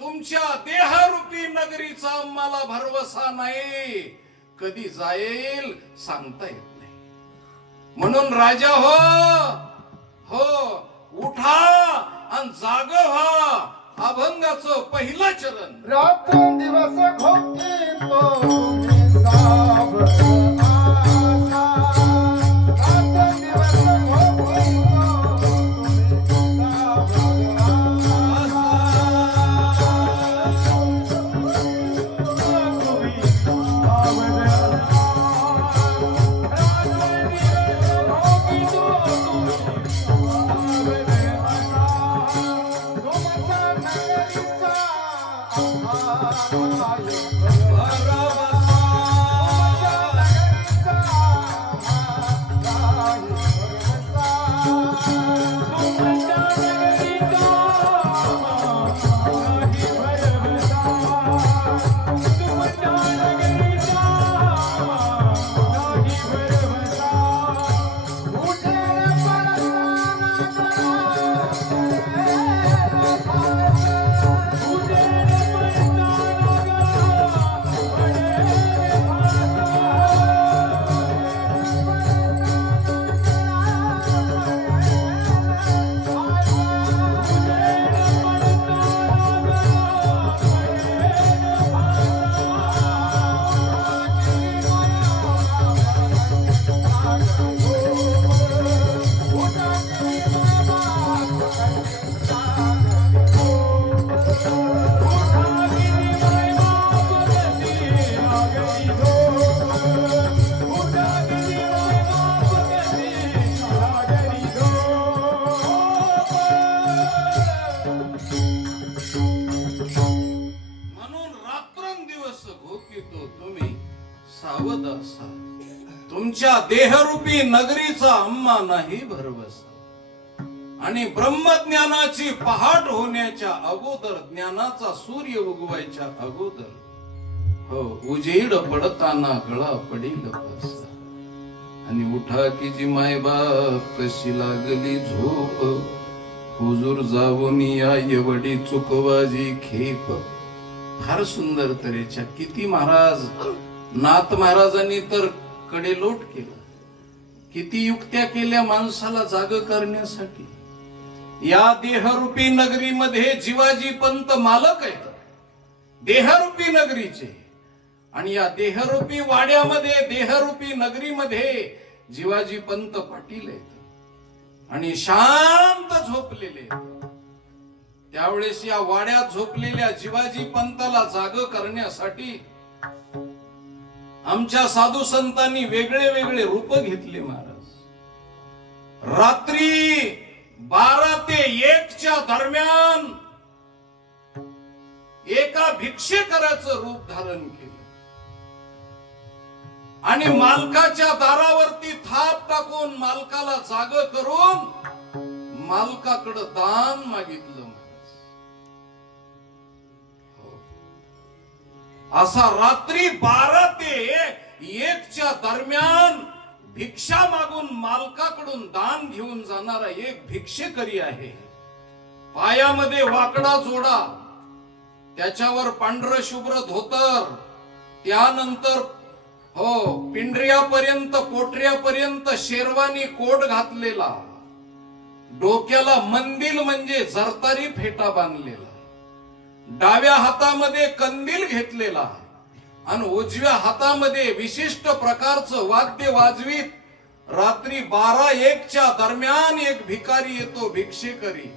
तुमच्या देहरूपी नगरीचा आम्हाला भरवसा नाही, कधी जाईल सांगता येत नाही. म्हणून राजा हो उठा आणि जाग व्हा. अभंगाचं पहिलं चरण. रात्रंदिवस घोकीतो तुम्ही सावध आसा. रात्रंदिवस घोकीतो तुम्ही सावध आसा. सावध असा. तुमच्या देहरूपी नगरीचा आम्हा नाही भरवसा. आणि ब्रह्मज्ञानाची पहाट होण्याच्या अगोदर, ज्ञानाचा सूर्य उगवायच्या अगोदर, हो उजेड पडताना गळा पडील कसा. आणि उठा की जी मायबाप कशी लागली झोप, हुजूर जाऊन या एवढी चुकवाजी खेप. फार सुंदर तऱ्हेच्या किती महाराज, नाथ महाराजांनी तर कडेलोट केलं, किती युक्त्या केल्या माणसाला जाग करण्यासाठी. या देहरूपी नगरीमध्ये जिवाजी पंत मालक आहेत, देहरूपी नगरीचे. आणि या देहरूपी वाड्यामध्ये, देहरूपी नगरीमध्ये जिवाजी पंत पाटील आहेत आणि शांत झोपलेले. त्यावेळेस या वाड्यात झोपलेल्या जिवाजी पंताला जाग करण्यासाठी आमच्या साधू संतांनी वेगळे वेगळे रूप घेतले महाराज. रात्री 12 ते 1 दरम्यान एका भिक्षेकराचं रूप धारण केलं. आणि मालकाच्या दारावरती थाप टाकून मालकाला जाग करून मालकाकडे दान मागितलं. असा रात्री 12 ते 1च्या दरम्यान भिक्षा मागून मालकाकडून दान घेऊन जाणारा एक भिक्षेकरी आहे. पायामध्ये वाकडा जोडा, त्याच्यावर पांढर शुभ्र धोतर, त्यानंतर पिंढऱ्यापर्यंत पोटऱ्यापर्यंत शेरवानी कोट घातलेला, डोक्याला मंदिल म्हणजे जरतारी फेटा बांधलेला, डाव्या हातामध्ये कंदील घेतलेला आणि उजव्या हातामध्ये विशिष्ट प्रकारचं वाद्य वाजवीत रात्री 12-1च्या दरम्यान एक भिकारी येतो, भिक्षेकरी,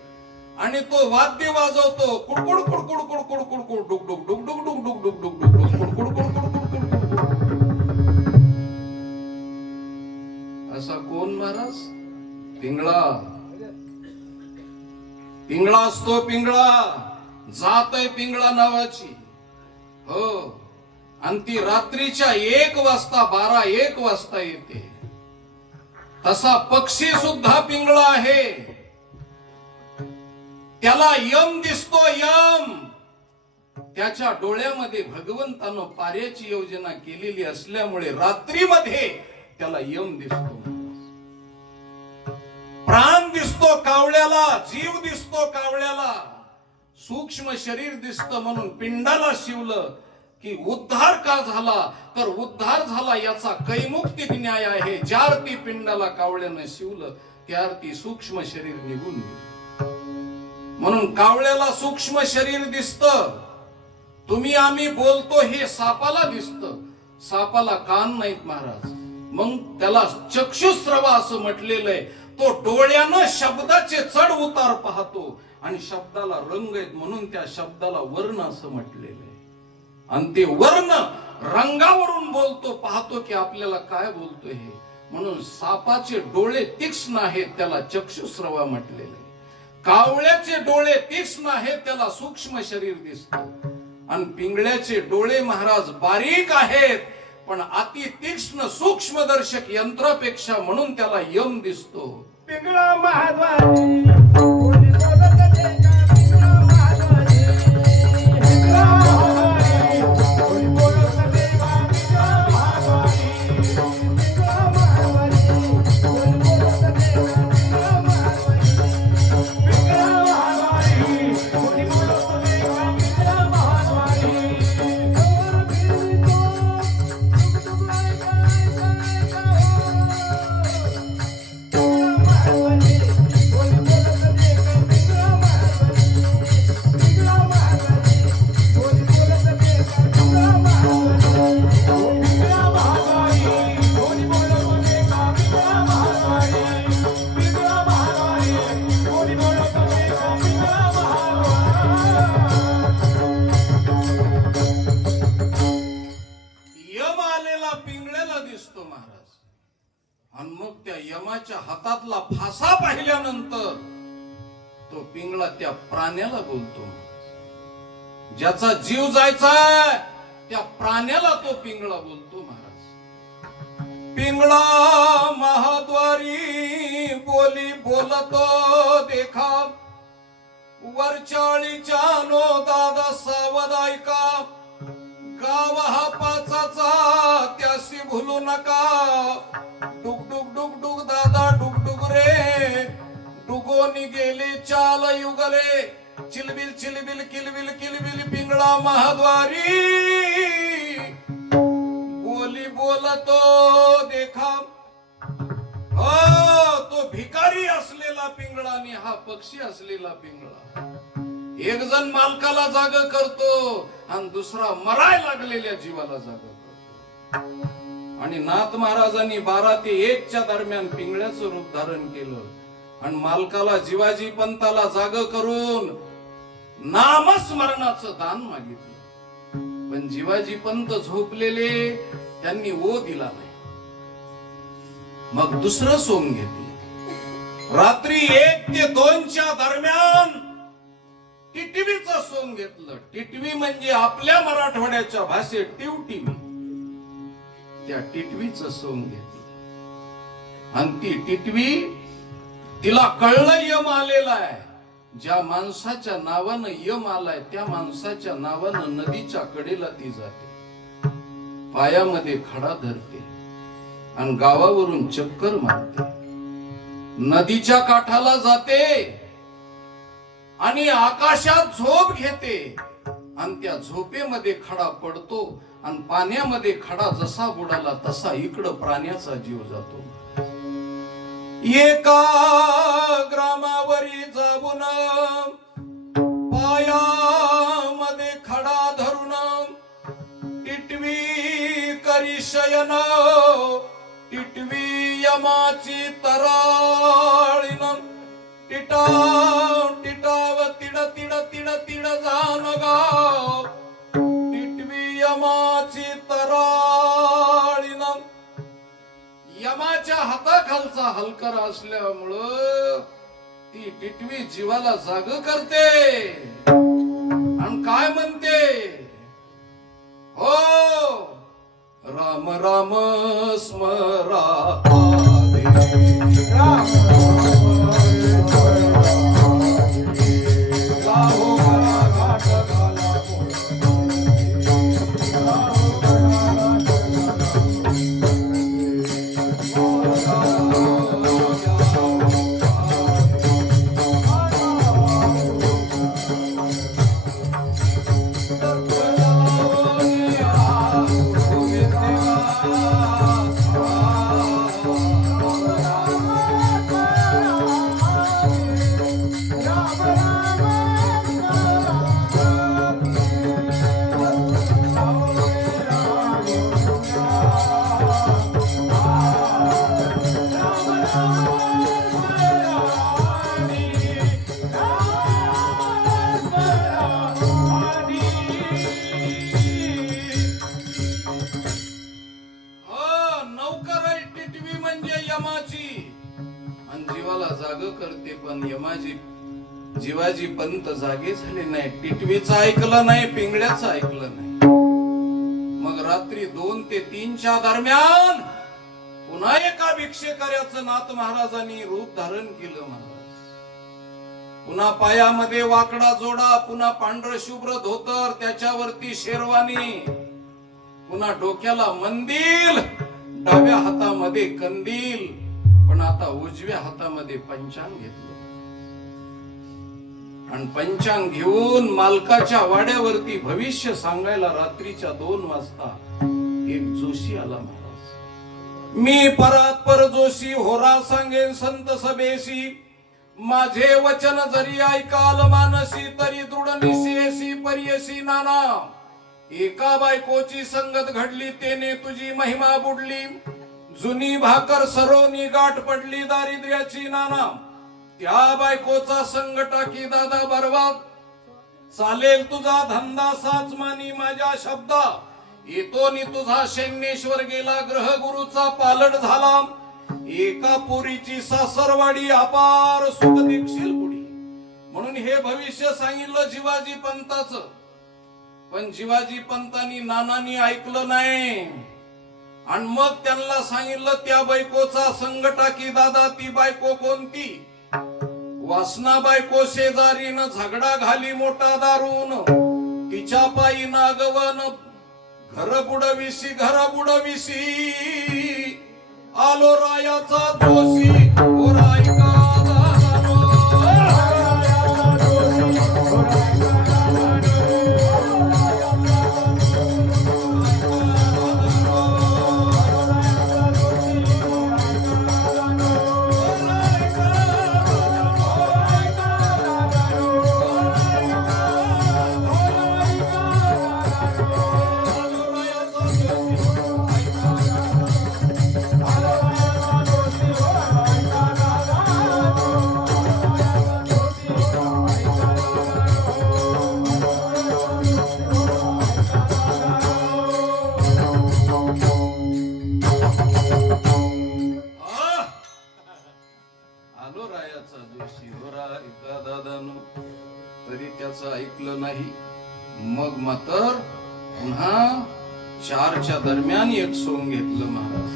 आणि तो वाद्य वाजवतो. कुडकुड कुडकुड कुडकुड कुडकुड डुक डुक डुक डुक डुक डुक डुक डुक डुक डुक कुडकुड कुडकुड कुडकुड. असा कोण महाराज? पिंगळा. पिंगळा असतो, पिंगळा जात आहे पिंगळा नावाची. हो, आणि ती रात्रीच्या 1 वाजता 12-1 वाजता येते. तसा पक्षी सुद्धा पिंगळा आहे. त्याला यम दिसतो, यम. त्याच्या डोळ्यामध्ये भगवंतानं पाऱ्याची योजना केलेली असल्यामुळे रात्रीमध्ये त्याला यम दिसतो. प्राण दिसतो कावळ्याला, जीव दिसतो कावळ्याला, सूक्ष्म शरीर दिसतं. म्हणून पिंडाला शिवलं की उद्धार का झाला, तर उद्धार झाला याचा कैमुक्तिक न्याय आहे. ज्यार्थी पिंडाला कावळ्यानं शिवलं त्यार्थी सूक्ष्म शरीर निघून गेलं. म्हणून कावळ्याला सूक्ष्म शरीर दिसतं. तुम्ही आम्ही बोलतो हे सापाला दिसतं. सापाला कान नाहीत महाराज, मग त्याला चक्षुस्रवा असं म्हटलेलं आहे. तो डोळ्यानं शब्दाचे चढ उतार पाहतो आणि शब्दाला रंग आहेत म्हणून त्या शब्दाला वर्ण असं म्हटलेलं आहे. आणि ते वर्ण रंगावरून बोलतो, पाहतो की आपल्याला काय बोलतोय हे. म्हणून सापाचे डोळे तीक्ष्ण आहेत, त्याला चक्षुस्रवा म्हटलेलं आहे. कावळ्याचे डोळे तीक्ष्ण आहेत, त्याला सूक्ष्म शरीर दिसतं. आणि पिंगळ्याचे डोळे महाराज बारीक आहेत, पण अति तीक्ष्ण सूक्ष्मदर्शक यंत्रापेक्षा, म्हणून त्याला यम दिसतो. पिंगळा महाद्वारी कोणी बोलत ते का? पिंगळा महाद्वारी, पिंगळा महाद्वारी कोणी बोलत ते का? पिंगळा महाद्वारी, पिंगळा महाद्वारी कोणी बोलत ते का? पिंगळा महाद्वारी, पिंगळा महाद्वारी कोणी बोलत ते का? पिंगळा महाद्वारी. और फिर तो टुक टुक लाय यम आलेला पिंगळ्याला दिसतो महाराज. आणि मग त्या यमाच्या हातातला फासा पाहिल्यानंतर तो पिंगळा त्या प्राण्याला बोलतो. ज्याचा जीव जायचा त्या प्राण्याला तो पिंगळा बोलतो महाराज. पिंगळा महाद्वारी बोली बोलतो देखा, वरचाळीच्या नो दादा सावध ऐका. गाव हा पाचाचा त्यासी भुलू नका. डुक डुक डुक डुक दादा डुक डुक रे, डुगोनी गेले चाल युगले. चिलबिल चिलबिल किलबिल किलबिल पिंगळा महाद्वारी बोली बोलतो देखा. तो भिकारी असलेला पिंगळा आणि हा पक्षी असलेला पिंगळा. एक जण मालकाला जाग करतो आणि दुसरा मराय लागलेल्या जीवाला जाग करतो. आणि नाथ महाराजांनी 12 ते 1च्या दरम्यान पिंगळ्याचं रूप धारण केलं आणि मालकाला जिवाजी पंताला जाग करून नामस्मरणाचं दान मागितलं. पण जिवाजी पंत झोपलेले, त्यांनी ओ दिला नाही. मग दुसरं सोंग घेतलं. रात्री 1 ते 2च्या दरम्यान टिटवीचं सोंग घेतलं. टिटवी म्हणजे आपल्या मराठवाड्याच्या भाषेत टिवटिवी. त्या टिटवीचं सोंग घेतलं आणि ती टिटवी, तिला कळलं यम आलेला आहे. ज्या माणसाच्या नावानं यम आलाय त्या माणसाच्या नावानं नदीच्या कडेला ती जाते, पायामध्ये खडा धरते आणि गावावरून चक्कर मारते, नदीच्या काठाला जाते आणि आकाशात झोप घेते आणि त्या झोपेमध्ये खडा पडतो आणि पाण्यामध्ये खडा जसा बुडाला तसा इकडं प्राण्याचा जीव जातो. एका ग्रामावरी जाऊन पायामध्ये खडा धरून टिटवी करी शयन, टिटवी यमाची तराळीन, टिटाव टिटाव तिड तिड तिड तिड जान गाव, टिटवी यमाची तराळीन. यमाच्या हाताखालचा हलकरा असल्यामुळं ती टिटवी जीवाला जाग करते आणि काय म्हणते, हो राम राम स्मरा जीवाजी पंत जागे झाले नाही. टिटवीचं ऐकलं नाही, पिंगळ्याचं ऐकलं नाही. मग रात्री 2 ते 3च्या दरम्यान पुन्हा एका भिक्षेकऱ्याचं नाथ महाराजांनी रूप धारण केलं. महाराज पुन्हा पायामध्ये वाकडा जोडा, पुन्हा पांढर शुभ्र धोतर, त्याच्यावरती शेरवानी, पुन्हा डोक्याला मंदिल, डाव्या हातामध्ये कंदील, पण आता उजव्या हातामध्ये पंचांग घेतलं आणि पंचांग घेऊन मालकाच्या वाड्यावरती भविष्य सांगायला रात्रीच्या 2 वाजता एक जोशी आला. महाराज, मी परात्पर जोशी होरा सांगेन संत सभेसी, माझे वचन जरी ऐकाल मानसी, तरी दृढ निश्चयसी पर्यसी नाना. एका बायकोची संगत घडली, तेने तुझी महिमा बुडली, जुनी भाकर सरोनी गाठ पडली दारिद्र्याची नाना. त्या बायकोचा संग टाकी दादा बरबाद, चालेल तुझा धंदा साच मानी माझ्या शब्दा. येतो नि तुझा शैन्येश्वर गेला, ग्रह गुरुचा पालट झाला. एका पोरीची सासरवाडी, अपार सुख देखशील पुढी. म्हणून हे भविष्य सांगितलं जिवाजी पंताचं. पण जिवाजी पंतांनी नानांनी ऐकलं नाही आणि मग त्यांना सांगितलं त्या बायकोचा संग टाकी दादा. ती बायको कोणती? वासना बायको शेजारीनं झगडा घाली मोठा दारून, तिच्या पायी नागवन घर बुडविसी, घर बुडविसी. आलो रायाचा जोशी, ओ रायका तरी त्याचं ऐकलं नाही. मग मात्र पुन्हा 4च्या दरम्यान एक सोंग घेतलं महाराज.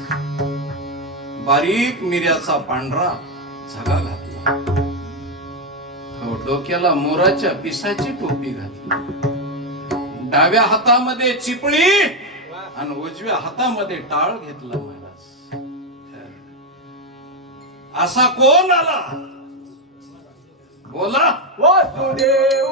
बारीक मिऱ्याचा पांढरा झगा घातला. हो, डोक्याला मोराच्या पिसाची टोपी घातली. डाव्या हातामध्ये चिपळी आणि उजव्या हातामध्ये टाळ घेतला महाराज. असा कोण आला बोला. वासुदेव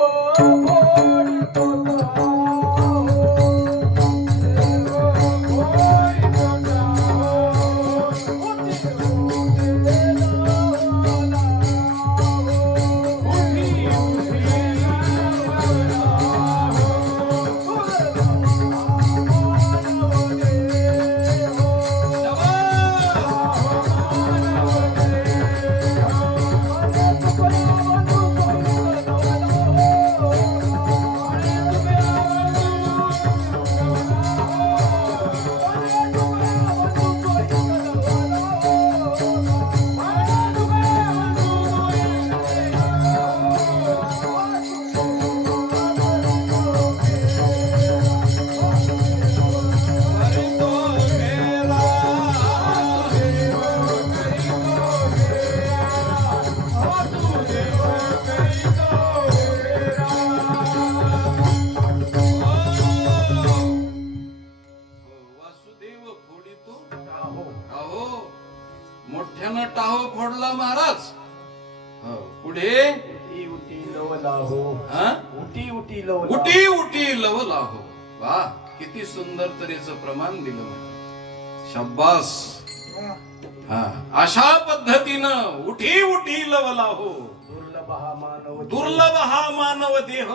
मोठ्यानं टाहो फोडला महाराज. हो, पुढे उटी उटी लवला हो. हा? उटी उटी लवला. उटी उटी लवला हो. वा, किती सुंदर तऱ्हेचं प्रमाण दिलं महाराज. शाब्बास. हा, अशा पद्धतीनं उठी उठी लवला हो. दुर्लभ हा मानव. दुर्लभ हा मानव देह.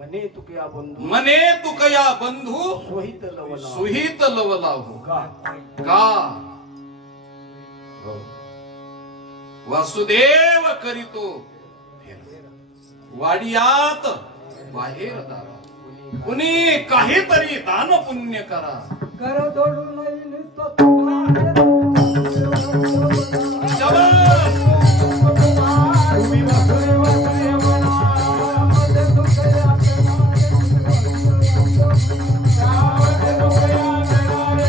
मने तुकया बंधू. मने तुकया बंधू सोहित लवला. सुहित लवला हो. का का हो. वासुदेव करीतो वाडियात बाहेर दारा. कुणी काहीतरी दान पुण्य करा. कर दोडू नाही तो शाबास. तुम्ही वासुदेव वासुदेव म्हणा. मध्ये तुकया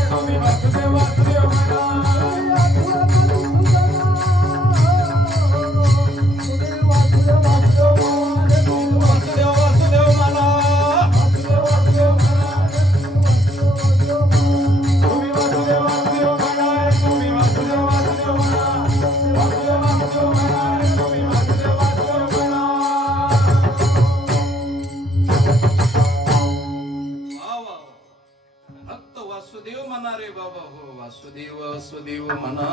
तुम्ही वासुदेव वासुदेव म्हणा. वासुदेव म्हणा रे बाबा हो. वासुदेव वासुदेव म्हणा.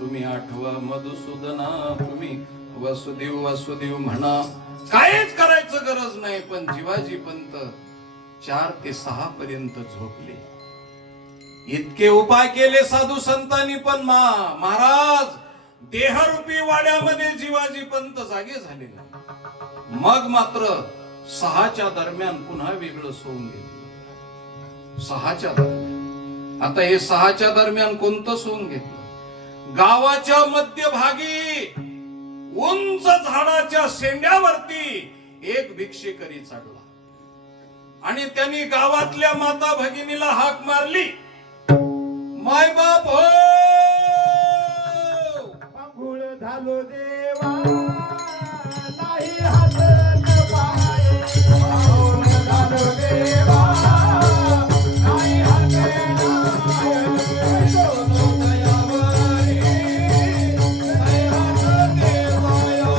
तुम्ही आठवा मधुसूदना. तुम्ही वासुदेव वासुदेव म्हणा. काहीच करायचं गरज नाही. पण जीवाजी पंत 4 ते 6 पर्यंत झोपले. इतके उपाय केले साधू संतांनी, पण महाराज देहरूपी वाड्यामध्ये जीवाजी पंत जागे झाले नाही. मग मात्र 6च्या दरम्यान पुन्हा वेगळं सोंग घेतलं. 6च्या दरम्यान. आता हे 6च्या दरम्यान कोणतं सोंग घेतलं. गावाच्या मध्यभागी उंच झाडाच्या शेंड्यावरती एक भिक्षेकरी चढला आणि त्यांनी गावातल्या माता भगिनीला हाक मारली. माय बाप हो. पांघुळ झालो देवा नाही हात न पाय. पांघुळ झालो देवा नाही हात न पाय. सोनो दयावरी नाही हात देवायो.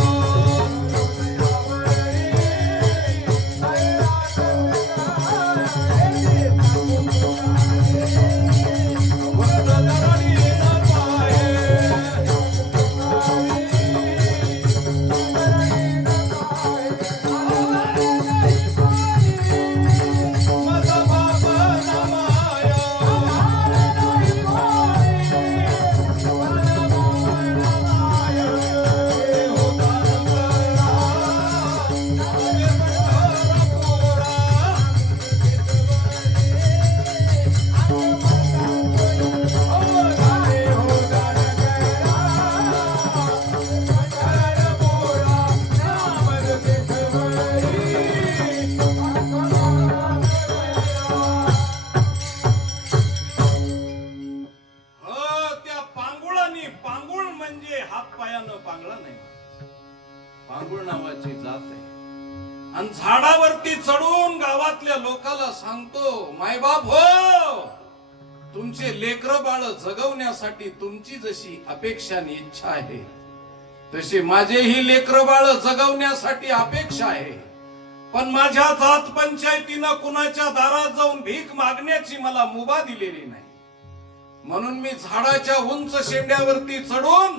चढून गावातल्या लोकाला सांगतो, मायबाप हो, तुमचे लेकर बाळ जगवण्यासाठी तुमची जशी अपेक्षा आणि इच्छा आहे, तशी माझेही लेकर बाळ जगवण्यासाठी अपेक्षा आहे. पण माझ्या जात पंचायतीनं कुणाच्या दारात जाऊन भीक मागण्याची मला मुभा दिलेली नाही. म्हणून मी झाडाच्या उंच शेंड्यावरती चढून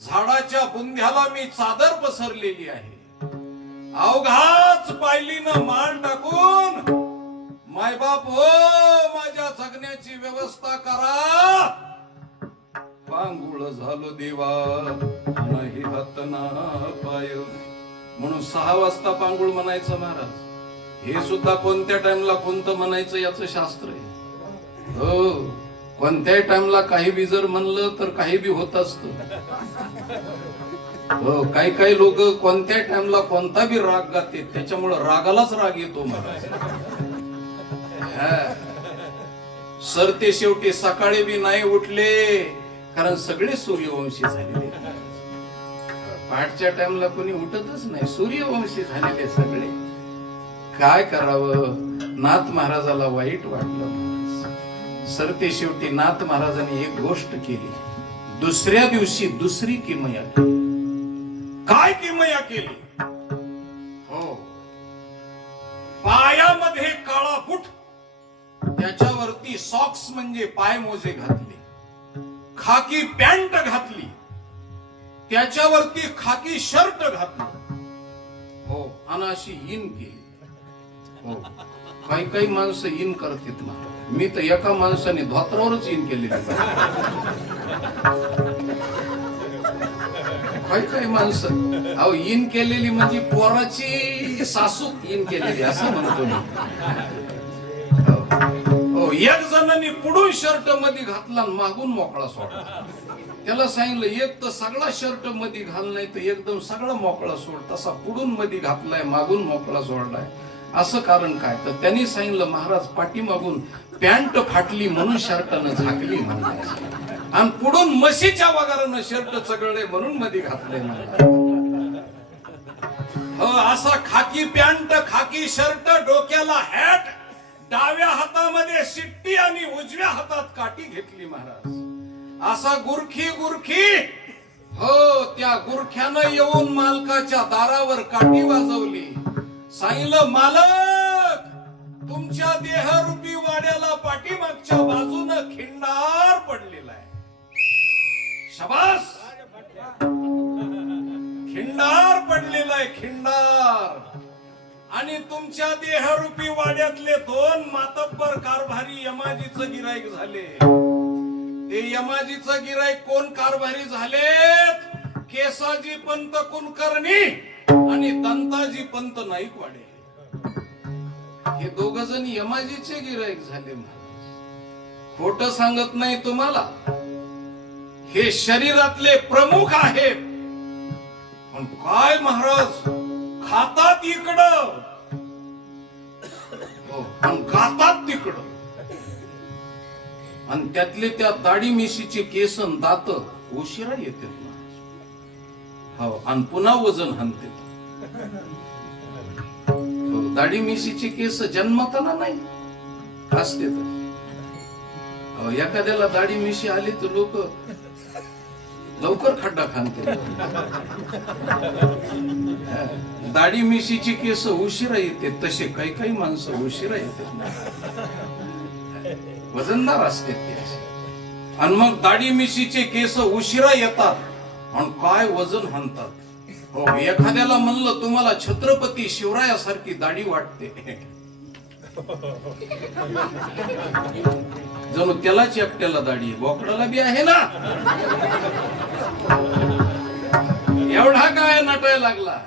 झाडाच्या बुंध्याला मी चादर पसरलेली आहे. अवघाच पायलीनं माल टाकून, मायबाप हो, माझ्या जगण्याची व्यवस्था करा. पांगुळ झालो देवा, नाही हात ना पाय. म्हणून 6 वाजता पांगुळ म्हणायचं महाराज. हे सुद्धा कोणत्या टाइमला कोणतं म्हणायचं याचं शास्त्र आहे. हो, कोणत्याही टाइमला काही बी जर म्हणलं तर काही बी होत असत. हो, काही काही लोक कोणत्या टाइमला कोणता बी राग गाते, त्याच्यामुळे रागालाच राग येतो महाराज. सर ते शेवटी सकाळी बी नाही उठले, कारण सगळे सूर्यवंशी झालेले. पहाटच्या टाइमला कोणी उठतच नाही, सूर्यवंशी झालेले सगळे. काय करावं, नाथ महाराजाला वाईट वाटलं. सर ते शेवटी नाथ महाराजांनी एक गोष्ट केली. दुसऱ्या दिवशी दुसरी किमया केली. काय किमया केली? हो, पायामध्ये काळा बूट, त्याच्यावरती सॉक्स म्हणजे पाय मोजे घातले, खाकी पॅन्ट घातली, त्याच्यावरती खाकी शर्ट घातलं. हो, आणि अशी इन केली. हो, काही काही माणसं इन करतात ना. मी तर एका माणसाने धोत्रावरच इन केलेली. काही काही माणसं अहो इन केलेली म्हणजे पोराची सासू इन केलेली असं म्हणतो मी. हो, एक जणांनी पुढून शर्ट मध्ये घातला आणि मागून मोकळा सोडला. त्याला सांगितलं, एक तर सगळा शर्ट मध्ये घाल, नाही तर एकदम सगळा मोकळा सोड. तसा पुढून मध्ये घातलाय, मागून मोकळा सोडलाय. असं कारण काय? तर त्यांनी सांगितलं, महाराज पाठीमागून पॅन्ट फाटली म्हणून शर्टानं झाकली म्हणायचं, आणि पुढून म्हशीच्या वगारानं शर्ट चगळले म्हणून मध्ये घातले म्हणायचं. हो, असा खाकी पॅन्ट, खाकी शर्ट, डोक्याला हॅट, डाव्या हातामध्ये शिट्टी आणि उजव्या हातात काठी घेतली महाराज. असा गुरखी गुरखी. हो, त्या गुरख्यानं येऊन मालकाच्या दारावर काठी वाजवली. सांगितलं, मालक, तुमच्या देहरूपी वाड्याला पाठीमागच्या बाजूनं खिंडार पडलेला आहे. शाबास, खिंडार पडलेला आहे, खिंडार. आणि तुमच्या देहरूपी वाड्यातले 2 मातब्बर कारभारी यमाजीचं गिराईक झाले. ते यमाजीचं गिराईक कोण कारभारी झालेत? केसाजी पंत कुलकर्णी आणि दंताजी पंत नाईकवाडे. हे 2 जण यमाजीचे गिराईक झाले. खोट सांगत नाही तुम्हाला, हे शरीरातले प्रमुख आहेत. पण काय महाराज, खातात इकडं आणि गातात तिकडं. आणि त्यातले त्या दाढी मिशीचे केस आणि दात उशिरा येते. हो, आणि पुन्हा वजन हाणते. दाढी मिशीचे केस जन्मताना नाही असते. तर एखाद्याला दाढी मिशी आली तर लोक लवकर खड्डा खांदते. दाढी मिशीची केस उशिरा येते, तसे काही काही माणसं उशिरा येते, वजनदार असते ते. आणि मग दाढी मिशीचे केस उशिरा येतात आणि काय वजन हाणतात. हो, एखाद्याला म्हणलं, तुम्हाला छत्रपती शिवरायासारखी दाढी वाटते, जणू त्यालाच एकट्याला दाढी, बोकडाला बी आहे ना. एवढा काय नटायला लागला.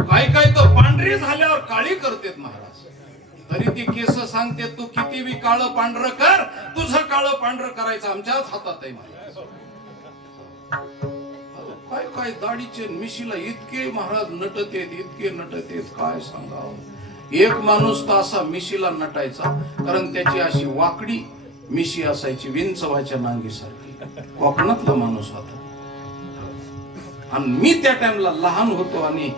काय काय तर पांढरी झाल्यावर काळी करतेत महाराज. तरी ती केस सांगते, तू किती बी काळं पांढरं कर, तुझं काळं पांढरं करायचं आमच्याच हातात आहे महाराज. काय काय दाढीचे मिशीला इतके महाराज नटतेत, इतके नटतेत, काय सांगावं. एक माणूस तर असा मिशीला नटायचा, कारण त्याची अशी वाकडी मिशी असायची, विंचवाच्या नांगीसारखी. कोकणातला माणूस होता. आणि मी त्या टाइमला लहान होतो आणि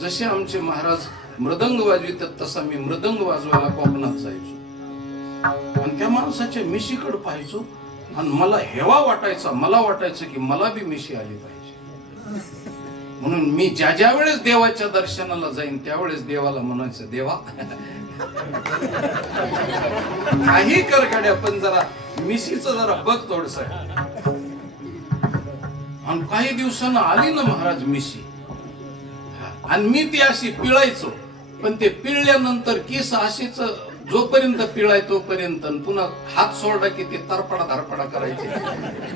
जसे आमचे महाराज मृदंग वाजवितात तसा मी मृदंग वाजवायला कोकणात जायचो आणि त्या माणसाच्या मिशीकडे पाहायचो आणि मला हेवा वाटायचा, मला वाटायचं की मला बी मिशी आली पाहिजे. म्हणून मी ज्या वेळेस देवाच्या दर्शनाला जाईन त्यावेळेस देवाला म्हणायचं, देवा काही कर गाड्या पण जरा मिशीचं जरा बघ थोडस. आणि काही दिवसानं आली ना महाराज मिशी आणि मी ती अशी पिळायचो, पण ते पिळल्यानंतर केस अशीच जोपर्यंत पिळाय तोपर्यंत पुन्हा हात सोडला की ते तरपडा धरपडा करायचे,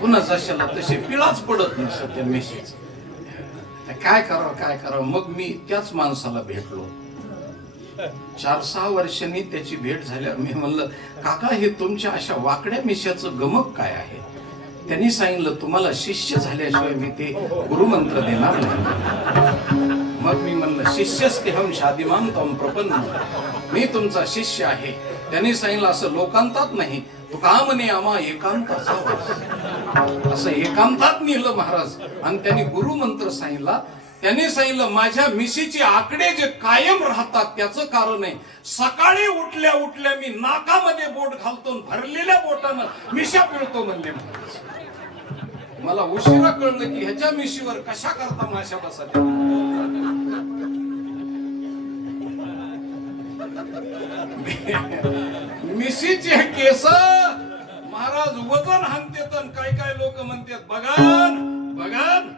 पुन्हा जशाला तसे पिळाच पडत नसत त्या मिशीच. काय करावं. मग मी त्याच माणसाला भेटलो. 4-6 वर्षांनी त्याची भेट झाल्यावर मी म्हणलं, काका हे तुमच्या अशा वाकड्या मिशाचं गमक काय आहे? त्यांनी सांगितलं, तुम्हाला शिष्य झाल्याशिवाय मी ते गुरुमंत्र देणार नाही. मग मी म्हणलं, शिष्यस्तेहम शादिमान तम प्रपन्न, मी तुमचा शिष्य आहे. त्यांनी सांगितलं, असं लोकांतात नाही, तू का म्हणे आम्हा एकांताचा वास. असं एकांतात नेलं महाराज. आणि त्यांनी गुरुमंत्र सांगितला. त्यांनी सांगितलं, माझ्या मिशीचे आकडे जे कायम राहतात त्याचं कारण आहे, सकाळी उठल्या उठल्या मी नाकामध्ये बोट घालतो, भरलेल्या बोटानं मिशा पिळतो म्हणले महाराज. मला उशिरा कळलं की ह्याच्या मिशीवर कशा करता माशा बसा. मिशीचे केस महाराज वजन हाणतेत. काय लोक म्हणतात, बघान.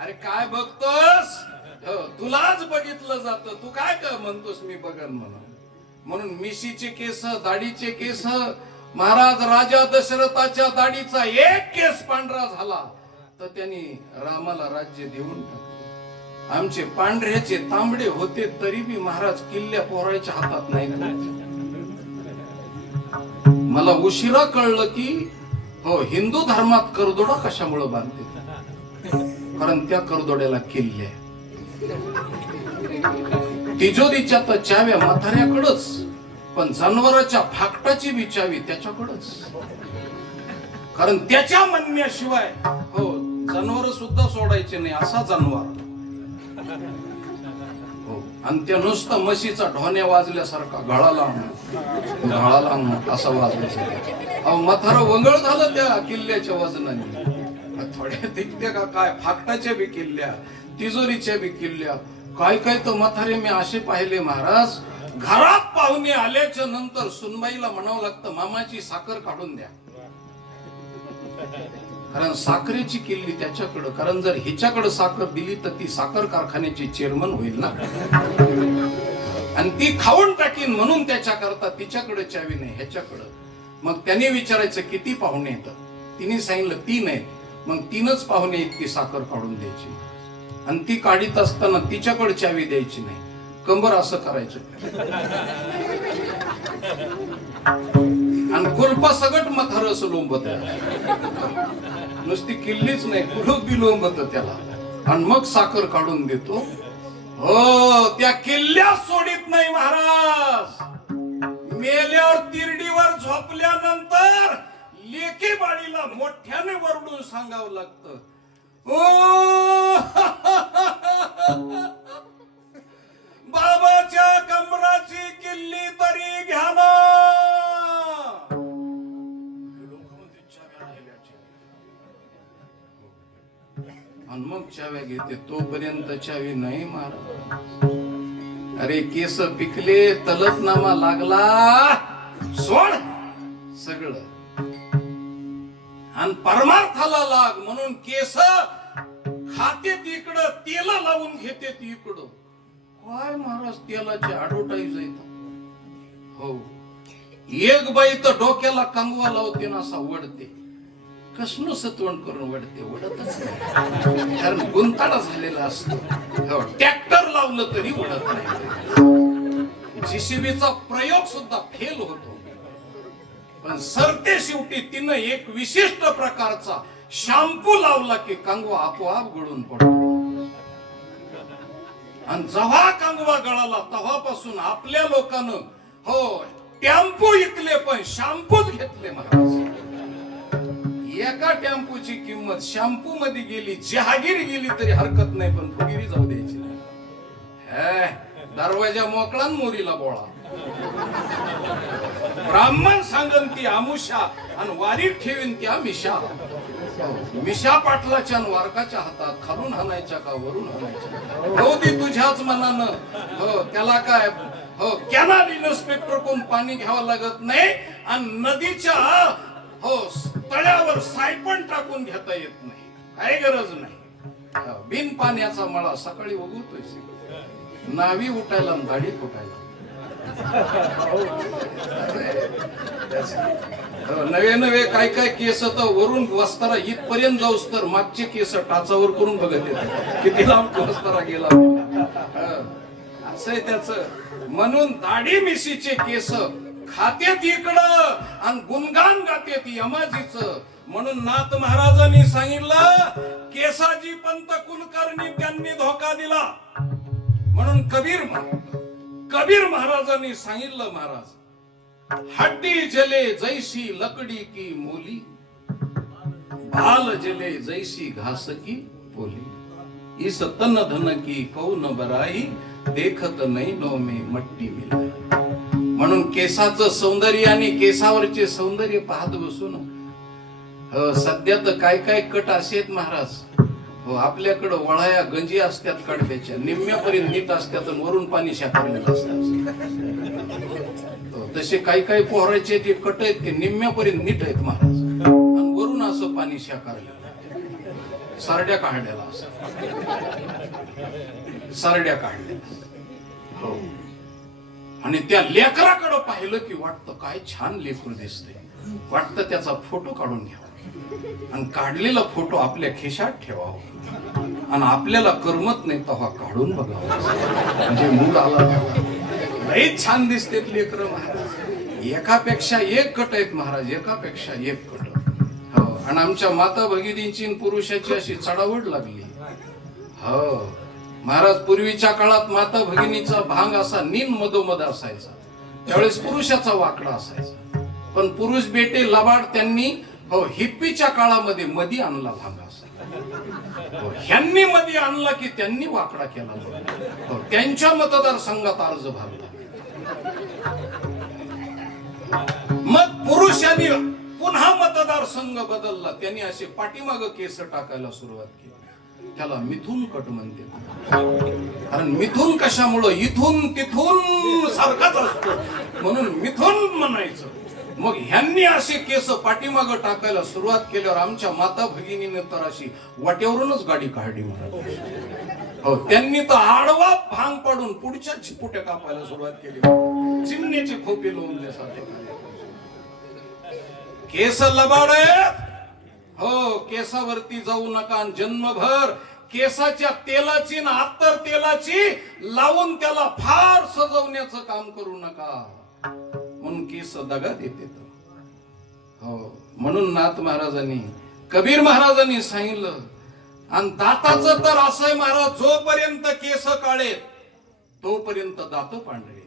अरे काय बघतोस? तुलाच बघितलं जात, तू काय म्हणतोस मी बघन म्हणून. मिशीचे केस, दाढीचे केस. महाराज राजा दशरथाच्या दाढीचा एक केस पांढरा झाला तर त्यांनी रामाला राज्य देऊन टाकलं. आमचे पांढऱ्याचे तांबडे होते तरी बी महाराज किल्ल्या पोरायच्या हातात नाही. मला उशिरा कळलं की हो, हिंदू धर्मात करदोडा कशामुळे बांधते, कारण त्या करदोड्याला किल्ले. तिजोरीच्या तर चाव्या म्हाताऱ्याकडच, पण जनावराच्या फाकटाची बी चावी त्याच्याकडच, कारण त्याच्या म्हणण्याशिवाय हो जनावर सुद्धा सोडायचे नाही असा जनावर. हो, आणि त्या नुसतं म्हशीचा ढोण्या वाजल्यासारखा गळाला असा वाजल्यासारखा. म्हातारा वंगळ झालं त्या किल्ल्याच्या वजनाने. थोड्या दिखत्या का काय, फाकटाच्या बी किल्ल्या, तिजोरीच्या बी किल्ल्या. काय तर म्हातारे मी असे पाहिले महाराज, घरात पाहुणे आल्याच्या नंतर सुनबाईला म्हणावं लागतं, मामाची साखर काढून द्या, कारण साखरेची किल्ली त्याच्याकडं. कारण जर हिच्याकडे साखर दिली तर ती साखर कारखान्याची चेअरमन होईल ना, आणि ती खाऊन टाकीन, म्हणून त्याच्या करता तिच्याकडे चावी नाही, ह्याच्याकडं. मग त्याने विचारायचं किती पाहुणे येतात, तिने सांगितलं 3 आहेत. मग 3च पाहुणे इतकी साखर काढून द्यायची, आणि ती काढीत असताना तिच्याकडे चावी द्यायची नाही, कंबर असं करायचं. आणि कुलपा सगट म्हातारं असं लोंबत, नुसती किल्लीच नाही कुलूप बी लोंबत त्याला, आणि मग साखर काढून देतो. हो, त्या किल्ल्या सोडित नाही महाराज. मेल्यावर तिरडीवर झोपल्यानंतर लेकी बाळीला मोठ्याने वरडून सांगावं लागतं, ओ बाबाच्या कमराची किल्ली तरी घ्या ना. आणि मग चाव्या घेते, तोपर्यंत चावी नाही महाराज. अरे केस पिकले, तलतनामा लागला, सोड सगळं, आणि परमार्थाला लाग म्हणून केस खाते तिकडं, तेल लावून घेते तिकडं. काय महाराज तेलाची ऍडव्हर्टाईज आहे. हो, एक बाई तर डोक्याला कंगवा लावते ना असा वडते, कसं सत्वण करून वडते, वडतच नाही, कारण गुंताळा झालेला असतो. ट्रॅक्टर लावलं तरी वडत नाही. जीसीबीचा प्रयोग सुद्धा फेल होतो. पण सरते शेवटी तिनं एक विशिष्ट प्रकारचा शॅम्पू लावला की कंगवा आपोआप गळून पडतो. आणि जेव्हा कंगवा गळाला तेव्हापासून आपल्या लोकांना हो टेम्पो इकले पण शॅम्पूच घेतले महाराज. एका टेम्पोची किंमत शॅम्पू मध्ये गेली, जहागीर गेली तरी हरकत नाही, पण फुगिरी जाऊ द्यायची नाही. दरवाजा मोकळा आणि मोरीला बोळा. ब्राह्मण सांगन ती आमुषा आणि वारीत ठेवीन त्या मिशा. मिशा पाटलाच्या आणि वारकाच्या हातात खालून हाणायच्या का वरून हाणायच्या हो ती तुझ्याच मनानं. हो त्याला काय हो कॅनल इन्स्पेक्टर कोण पाणी घ्यावं लागत नाही आणि नदीच्या हो तळ्यावर सायपण टाकून घेता येत नाही. काही गरज नाही. बिन पाण्याचा मळा सकाळी उगवतोय नावी उठायला आणि दाढी फुटायला. नवे नवे काय काय केस तर वरून वस्तारा इथपर्यंत जाऊस तर मागचे केस टाचावर करून बघत येतात किती लांब वस्तारा गेला. असंय त्याच. म्हणून दाढी मिशीचे केस खात्यात इकडं आणि गुणगान गातेत यमाजीच. म्हणून नाथ महाराजांनी सांगितलं केसाजी पंत कुलकर्णी त्यांनी धोका दिला. म्हणून कबीर महाराजांनी सांगितलं महाराज हड्डी जले जैसी लकडी की मोली भाल जले जैसी घास की पोली इस तन धन की कौन बराई देखत नाही नो में मट्टी मिलाई. म्हणून केसाचं सौंदर्य आणि केसावरचे सौंदर्य पाहत बसून सध्या तर काय काय कट असेत महाराज. हो आपल्याकडं वळाया गंजी असतात कडब्याच्या निम्म्यापर्यंत नीट असतात आणि वरून पाणी शाकालेलं असतात. तसे काही काही पोहरायचे ते कट आहेत ते निम्म्यापर्यंत नीट आहेत महाराज आणि वरून असं पाणी शाकारलेलं सरड्या काढलेला असं सरड्या काढलेल्या. हो आणि त्या लेकराकडं पाहिलं की वाटतं काय छान लेकरू दिसतंय. वाटतं त्याचा फोटो काढून घ्यावा आणि काढलेला फोटो आपल्या खिशात ठेवावा आणि आपल्याला करमत नाही तेव्हा काढून बघावं म्हणजे मूड आला लई छान दिसते लेकर महाराज. एकापेक्षा एक कट आहेत महाराज एकापेक्षा एक कट. हो आणि आमच्या माता भगिनींची पुरुषाची अशी चढावड लागली. हो महाराज पूर्वीच्या काळात माता भगिनीचा भांग असा नीन मधोमध असायचा त्यावेळेस पुरुषाचा वाकडा असायचा. पण पुरुष बेटे लबाड त्यांनी हो हिप्पीच्या काळामध्ये मधी आणला भांग असा. हो ह्यांनी मधी आणला की त्यांनी वाकडा केला. हो त्यांच्या मतदारसंघात अर्ज भरला. मग पुरुषांनी पुन्हा मतदारसंघ बदलला. त्यांनी असे पाठीमाग केस टाकायला सुरुवात केली. त्याला मिथुन कट म्हणते. कारण मिथुन कशामुळं इथून तिथून सारखाच असतो म्हणून मिथुन म्हणायचं. मग ह्यांनी असे केस पाठीमाग टाकायला सुरुवात केल्यावर आमच्या माता भगिनीने तर अशी वाट्यावरूनच गाडी काढली महाराज. हो त्यांनी तर आडवा भांग पाडून पुढच्या चिपुट्या कापायला सुरुवात केली. चिमण्याची खोपी लोंबल्यासारखे केस लबाड आहेत. हो केसावरती जाऊ नका. जन्मभर केसाच्या तेलाची ना अत्तर तेलाची लावून त्याला फार सजवण्याचं काम करू नका म्हणून केस दगा देते. हो म्हणून नाथ महाराजांनी कबीर महाराजांनी सांगितलं. आणि दाताचं तर असंय महाराज जोपर्यंत केस काळेत तोपर्यंत दात पांढरे.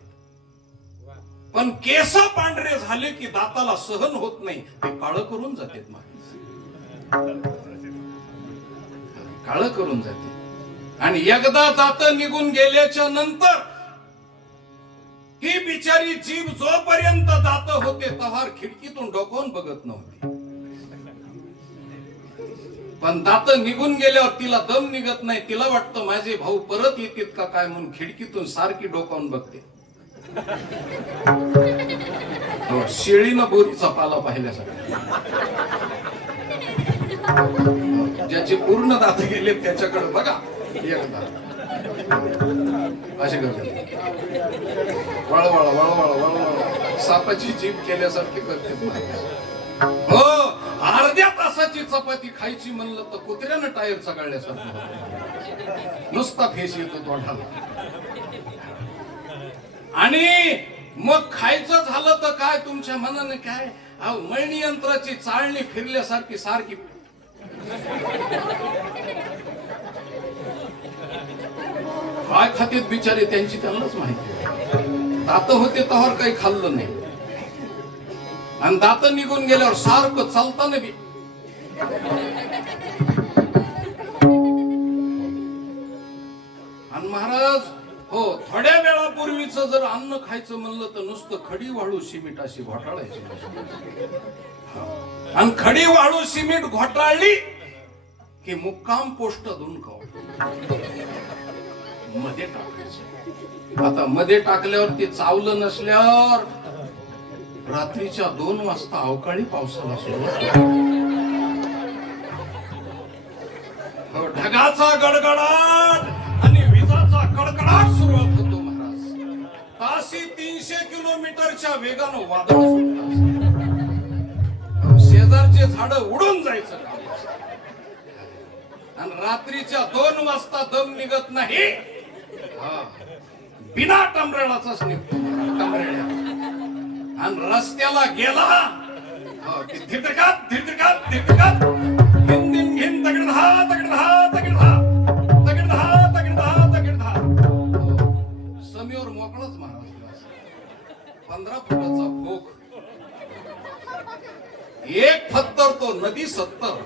पण केस पांढरे झाले की दाताला सहन होत नाही ते काळं करून जाते महाराज. काळं करून जाते. आणि एकदा दात निघून गेल्याच्या नंतर ही बिचारी जीभ जोपर्यंत दात होते तवार खिडकीतून डोकावून बघत नव्हती. पण दात निघून गेल्यावर तिला दम निघत नाही. तिला वाटतं माझे भाऊ परत येतील का काय म्हणून खिडकीतून सारखी डोकावून बघते. हो शेळीनं बोरीचा पाला पाहिल्यासारखा. ज्याचे पूर्ण दात गेले त्याच्याकडे बघा एकदा असे करते. वळवळ वळवळ वळवळ सापाची जीभ केल्यासारखी करते. हो अर्ध्या तासाची चपाती खायची म्हणलं तर कुत्र्यानं टायर चघळल्यासारखं नुसता फेस येतो तोंडाला. आणि मग खायचं झालं तर काय तुमच्या मनाने काय मळणी यंत्राची चाळणी फिरल्यासारखी सारखी. काय खातेत बिचारे त्यांची त्यांनाच माहिती. दात होते तोवर काही खाल्लं नाही आणि दात निघून गेल्यावर सारखं चालताना बी आणि महाराज हो, थोड्या वेळापूर्वीच जर अन्न खायचं म्हणलं तर नुसतं खडी वाळू सिमेंट अशी घोटाळायची. आणि खडी वाळू सिमेंट घोटाळली की मुक्काम पोस्ट धुवून खाऊ मध्ये टाकायचं. आता मध्ये टाकल्यावर ते चावलं नसल्यावर रात्रीच्या 2 वाजता अवकाळी पावसाला सुरुवात. ढगाचा गडगडाट आणि विजाचा कडकडाट सुरुवात होतो महाराज. ताशी 300 किलोमीटरच्या वेगानं वादळ सुटलं. शेजारचे झाड उडून जायचं काम. आणि रात्रीच्या 2 वाजता दम निघत नाही. बिना टमरेलाचाच निघतो टमरेला. आणि रस्त्याला गेला धिटकात धिटकात धिटकात धिन धिन धिन तगडधा तगडधा तगडधा तगडधा तगडधा तगडधा. समीवर मोकळच महाराज. 15 फुटाचा भोग. एक फत्तर तो नदी 70.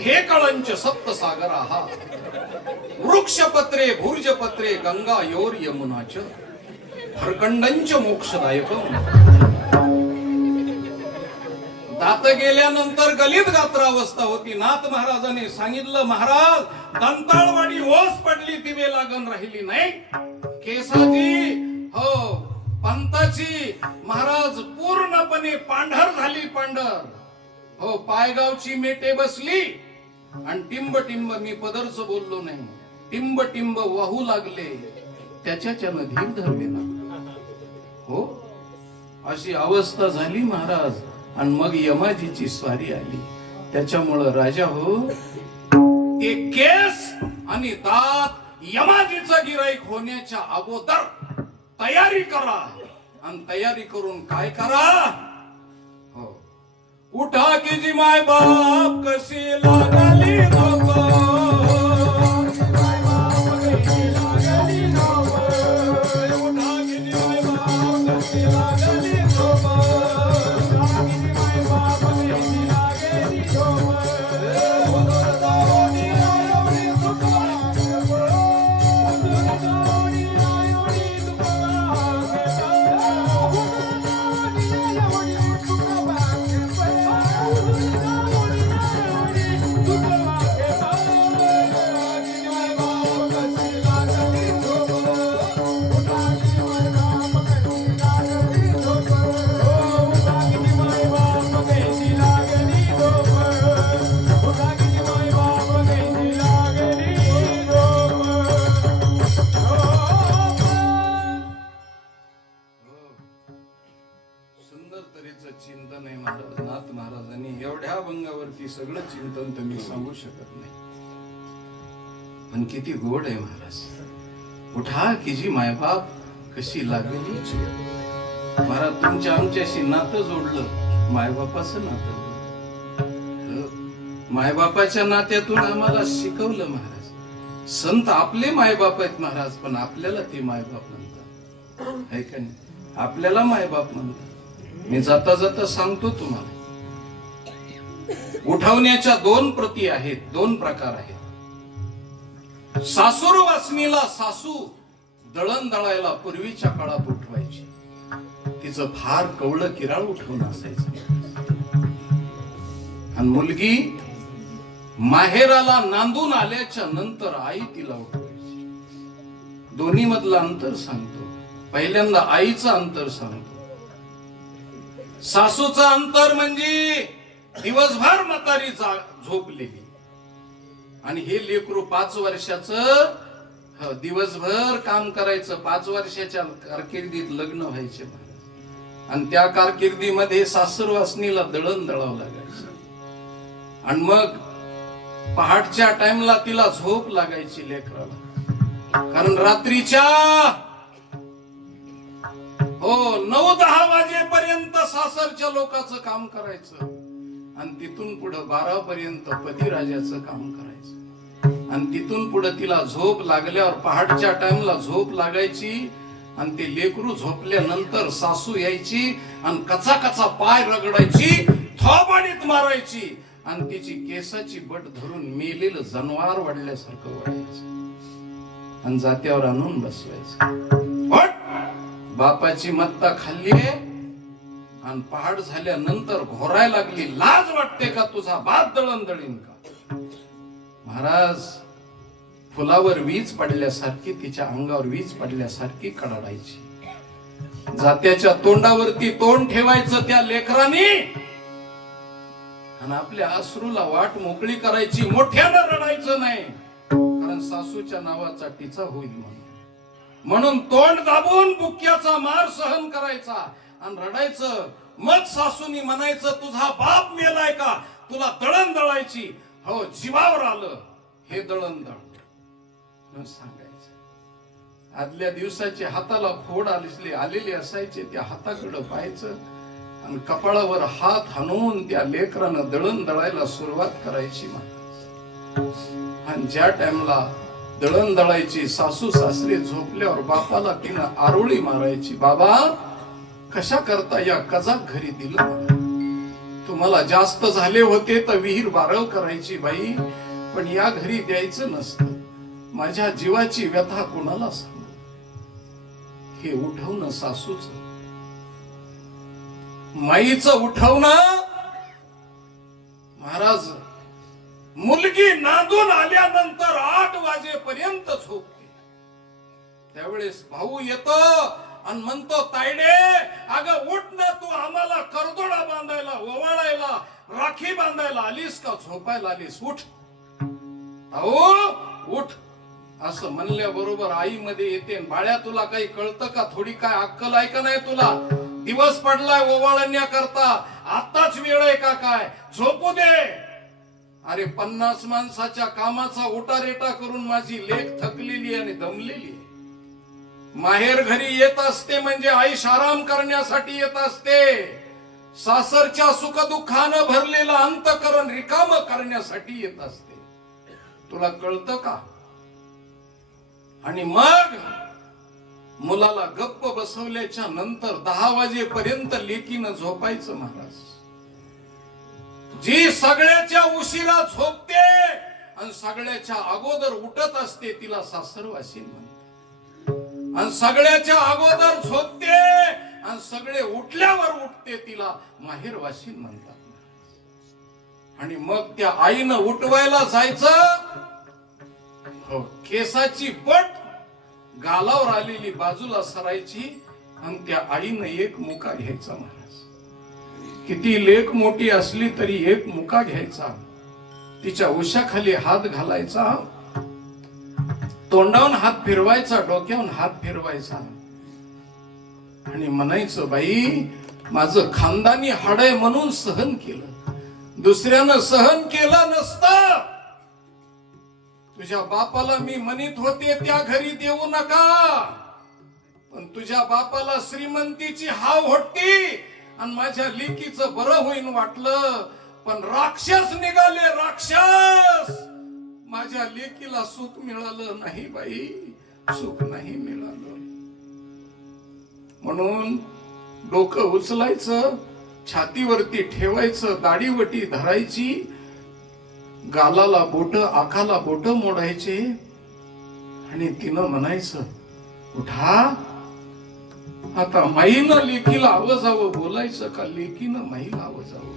हे कळंच सप्त सागर हा. वृक्षपत्रे भुर्जपत्रे गंगा योर यमुनाच हरकंडंच मोक्षदायकम. दात गेल्यानंतर गलित गात्रावस्था होती. नाथ महाराजांनी सांगितलं, महाराज दंताळवाडी ओस पडली दिवे लागण राहिली नाही. केसाची हो पंताची महाराज पूर्णपणे पांढर झाली. पांढर हो पायगावची मेटे बसली. आणि टिंब टिंब मी पदरच बोललो नाही. टिंब टिंब वाहू लागले त्याच्याच्यानं धीर धरवेना. हो अशी अवस्था झाली महाराज. आणि मग यमाजीची स्वारी आली. त्याच्यामुळं राजा हो ते केस आणि दात यमाजीचं गिराईक होण्याच्या अगोदर तयारी करा. आणि तयारी करून काय करा. हो उठा की जी माय बाप कशी लागली झोप. चिंतन आहे महाराज. नाथ महाराजांनी एवढ्या अभंगावरती सगळं चिंतन तुम्ही सांगू शकत नाही. पण किती गोड आहे महाराज. उठा की जी मायबाप कशी लागली झोप. महाराज तुमच्या आमच्याशी नातं जोडलं. मायबापाचं नातं. मायबापाच्या नात्यातून आम्हाला शिकवलं महाराज. संत आपले मायबाप आहेत महाराज. पण आपल्याला ते मायबाप म्हणतात है का नाही. आपल्याला मायबाप म्हणतात. मी जाता जाता सांगतो तुम्हाला. उठवण्याच्या 2 प्रती आहेत. 2 प्रकार आहेत. सासूर वासनीला सासू दळण दळायला पूर्वीच्या काळात उठवायची. तिचं फार कवळं किराळ उठवून असायचं. आणि मुलगी माहेराला नांदून आल्याच्या नंतर आई तिला उठवायची. दोन्ही मधलं अंतर सांगतो. पहिल्यांदा आईचं अंतर सांगतो. सासूचं अंतर म्हणजे दिवसभर म्हातारी झोपलेली. आणि हे लेकरू 5 वर्षाचं दिवसभर काम करायचं. 5 वर्षाच्या कारकिर्दीत लग्न व्हायचे. आणि त्या कारकिर्दीमध्ये सासूरवासनीला दळण दळावं लागायचं. आणि मग पहाटच्या टाइमला तिला झोप लागायची लेकराला. कारण रात्रीच्या हो 9-10 वाजेपर्यंत सासरच्या लोकांचं काम करायचं. आणि तिथून पुढे 12 पर्यंत पतिराजाचं काम करायचं. आणि तिथून पुढे तिला झोप लागल्यावर पहाटच्या टाइमला झोप लागायची. आणि ते लेकरू झोपल्यानंतर सासू यायची आणि कचा कचा पाय रगडायची. थोबाडीत मारायची. आणि तिची केसाची बट धरून मेलेलं जनावर वाढल्यासारखं वाढायचं. आणि जात्यावर आणून बसवायचं. हट! बापाची मत्ता खाल्लीये आणि पहाड झाल्यानंतर घोरायला लागली. लाज वाटते का? तुझा बाप दळण दळीन का? महाराज फुलावर वीज पडल्यासारखी, तिच्या अंगावर वीज पडल्यासारखी कडाडायची. जात्याच्या तोंडावरती तोंड ठेवायचं त्या लेकरांनी आणि आपल्या अश्रूला वाट मोकळी करायची. मोठ्यानं रडायचं नाही, कारण सासूच्या नावाचा टीचा होईल म्हणून तोंड दाबून बुक्क्याचा मार सहन करायचा आणि रडायचं. मग सासूनी म्हणायचं, तुझा बाप मेलाय का? तुला दळण दळायची? हो, जीवावर आलं हे दळण दळ सांगायचं. आदल्या दिवसाचे हाताला फोड आलेले असायचे, त्या हाताकडे पाहायचं आणि कपाळावर हात हाणून त्या लेकरानं दळण दळायला सुरुवात करायची. आणि ज्या टाइमला दळण दळायची, सासू सासरे झोपल्यावर बापाला तिनं आरोळी मारायची. बाबा, कशा करता या कजाक घरी दिलं मला? तुम्हाला जास्त झाले होते तर विहीर बारळ करायची बाई, पण या घरी द्यायचं नसतं. माझ्या जीवाची व्यथा कोणाला सांगू? हे उठवणं सासूच, माईचं उठवणं. महाराज, मुलगी नांदून आल्यानंतर 8 वाजेपर्यंत झोपते. त्यावेळेस भाऊ येतो आणि म्हणतो, तायडे अगं उठ ना, तू आम्हाला करदोडा बांधायला, ओवाळायला, राखी बांधायला आलीस का झोपायला आलीस? उठ अहो उठ. असं म्हणल्याबरोबर आई मध्ये येते, बाळ्या तुला काही कळतं का? थोडी काय अक्कल आहे का नाही तुला? दिवस पडलाय ओवाळण्या करता, आताच वेळ आहे का काय? झोपू दे. अरे 50 माणसाच्या कामाचा उटारेटा करून माझी लेक थकलेली आणि दमलेली. माहेर घरी येत असते म्हणजे आईश आराम करण्यासाठी येत असते. सासरच्या सुखदुःखानं भरलेलं अंतकरण रिकाम करण्यासाठी येत असते. तुला कळतं का? आणि मग मुलाला गप्प बसवल्याच्या नंतर 10 वाजेपर्यंत लेकीनं झोपायचं. महाराज, जी सगळ्याच्या उशिरा झोपते आणि सगळ्याच्या अगोदर उठत असते तिला सासरवासी म्हणतात. आणि सगळ्याच्या अगोदर झोपते आणि सगळे उठल्यावर उठते तिला माहेरवासी म्हणतात. आणि मग त्या आईनं उठवायला जायचं. हो, केसाची पट गालावर आलेली बाजूला सरायची आणि त्या आईनं एक मुका घ्यायचा. महाराज, किती लेक मोठी असली तरी एक मुका घ्यायचा, तिच्या उशाखाली हात घालायचा, तोंडावून हात फिरवायचा, डोक्यावरून हात फिरवायचा आणि म्हणायचं, बाई माझं खानदानी हाड आहे म्हणून सहन केलं, दुसऱ्यानं सहन केलं नसतं. तुझ्या बापाला मी म्हणत होते त्या घरी देऊ नका, पण तुझ्या बापाला श्रीमंतीची हाव होती आणि माझ्या लेकीचं बरं होईन वाटलं, पण राक्षस निघाले, राक्षस. माझ्या लेकीला सुख मिळालं नाही बाई, सुख नाही मिळालं. म्हणून डोकं उचलायचं, छातीवरती ठेवायचं, दाढीवटी धरायची, गालाला बोट, आखाला बोट मोडायचे आणि तिनं म्हणायचं, उठा. आता माईनं लेकीला आवाजावं बोलायचं का लेकीनं माईला आवाजावं?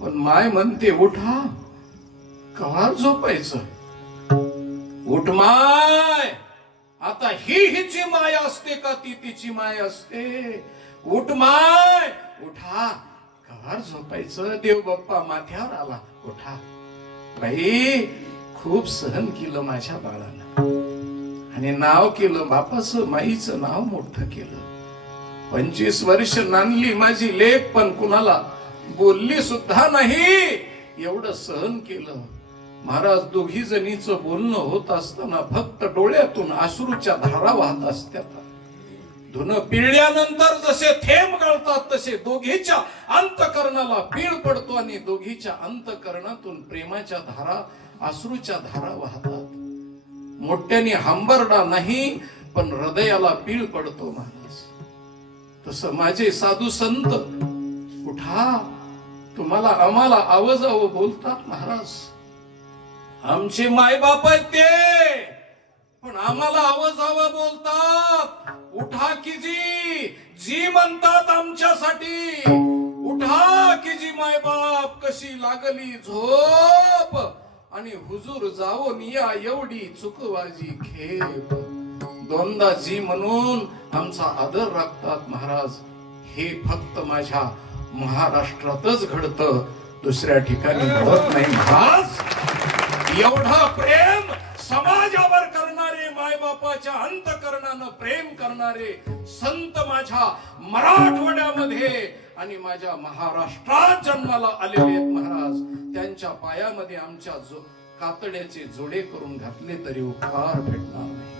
पण माय म्हणते, उठा. कव्हार झोपायचं? उठ माय. आता ही हिची माय असते का ती तिची माय असते? उठ माय, उठा. कव्हार झोपायचं? देव बाप्पा माथ्यावर आला, उठा. बाई खूप सहन केलं माझ्या बाळानं आणि नाव केलं बापाचं, माईचं नाव मोठं केलं. 25 वर्ष नांदली माझी लेक, पण कुणाला बोलली सुद्धा नाही, एवढं सहन केलं. महाराज, दोघी जणीचं बोलणं होत असताना फक्त डोळ्यातून अश्रूच्या धारा वाहत असतात. धुन पिळल्यानंतर जसे थेंब गळतात तसे दोघीच्या अंतकरणाला पीळ पडतो आणि दोघीच्या अंतकरणातून प्रेमाच्या धारा, अश्रूच्या धारा वाहतात. मोठ्याने हंबरडा नाही, पण हृदयाला पीळ पडतो. महाराज, तसं माझे साधू संत, उठा. तुम्हाला आम्हाला आवाजावं बोलतात. महाराज, आमचे मायबाप आहेत ते, पण आम्हाला आवाजावं बोलतात, उठा की जी म्हणतात आमच्यासाठी, उठा की जी मायबाप कशी लागली झोप, आणि हुजूर जाऊन या एवढी चुकवाजी खेप. दोनदा जी म्हणून आमचा आदर राखतात महाराज. हे फक्त माझ्या महाराष्ट्रातच घडतं, दुसऱ्या ठिकाणी घडत नाही महाराज. एवढा प्रेम समाजावर करणारे, मायबापाच्या अंतकरणानं प्रेम करणारे संत माझ्या मराठवाड्यामध्ये आणि माझ्या महाराष्ट्रात जन्माला आलेले आहेत महाराज. त्यांच्या पायामध्ये आमच्या कातड्याचे जोडे करून घातले तरी उपकार भेटणार नाही.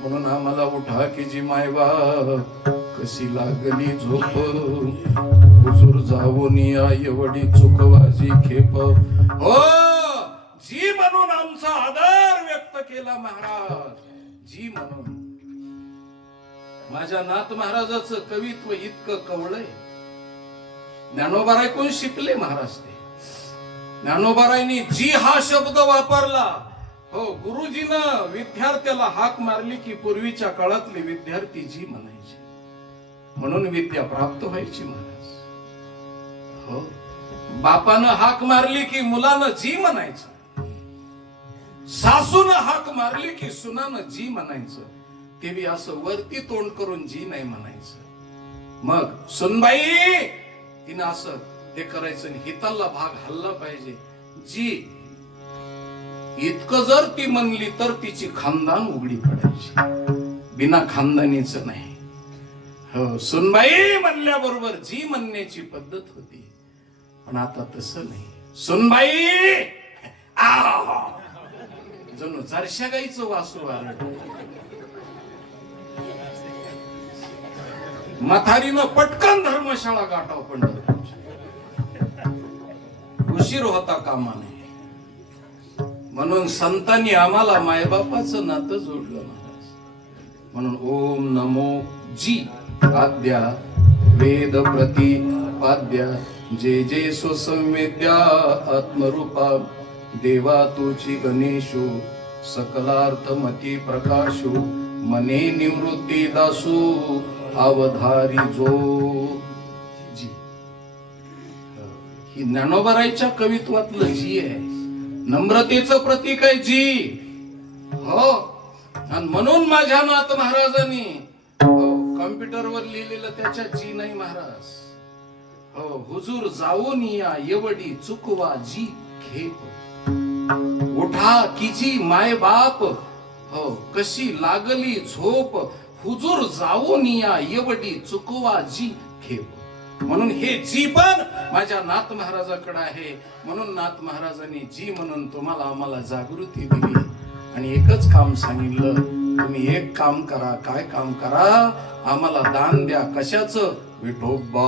म्हणून आम्हाला उठा की जी मायबाप कशी लागली झोप, हुजूर जाऊन या एवढी चुकवाजी खेप. हो, जी म्हणून आमचा आदर व्यक्त केला महाराज, जी म्हणून. माझ्या नाथ महाराजाचं कवित्व इतकं कवळय. ज्ञानोबाराय कोण शिकले महाराज ते. ज्ञानोबारायनी जी हा शब्द वापरला. हो, गुरुजीनं विद्यार्थ्याला हाक मारली की पूर्वीच्या काळातले विद्यार्थी जी म्हणायचे, म्हणून विद्या प्राप्त व्हायची महाराज. हो, बापानं हाक मारली की मुलानं जी म्हणायचं, सासूनं हाक मारली की सुनानं जी म्हणायचं. ते बी असं वरती तोंड करून जी नाही म्हणायचं. मग सुनबाई तिनं असं ते करायचं, हिताला भाग हल्ला पाहिजे. जी इतकं जर ती म्हणली तर तिची खानदान उघडी पडायची, बिना खानदानीच नाही. हो, सुनबाई म्हणल्याबरोबर जी म्हणण्याची पद्धत होती. पण आता तसं नाही. सुनबाई जणू चारशा गाईचं वासरू आरड. म्हातारीनं पटकन धर्मशाळा गाठाव पंढरपूरची. उशीर होता कामा नाही. म्हणून संतांनी आम्हाला मायबापाचं नातं जोडलं महाराज. म्हणून ओम नमो जी आद्या वेद प्रतिपाद्या जे जे सुसंवेद्या आत्मरूपा देवा तुची गणेशो सकलार्थ मती प्रकाशो मने निवृत्ती दासू अवधारी जो. जी ही ज्ञानोबारायच्या कवित्वातलं जी आहे. नम्रतेचं प्रतीक आहे जी. हो, आणि म्हणून माझ्या नाथ महाराजांनी कॉम्प्युटरवर लिहिलेलं त्याच्यात जी नाही महाराज. हो, हुजूर जाऊन या एवढी चुकवा जी खेप, उठा की जी माय बाप, हो कशी लागली झोप, हुजूर जाऊन या एवढी चुकवा जी खेप. म्हणून हे जी पण माझ्या नाथ महाराजाकडे आहे. म्हणून नाथ महाराजांनी जी म्हणून तुम्हाला आम्हाला जागृती दिली आणि एकच काम सांगितलं, तुम्ही एक काम करा. काय काम करा? आम्हाला दान द्या. कशाचं? विठोबा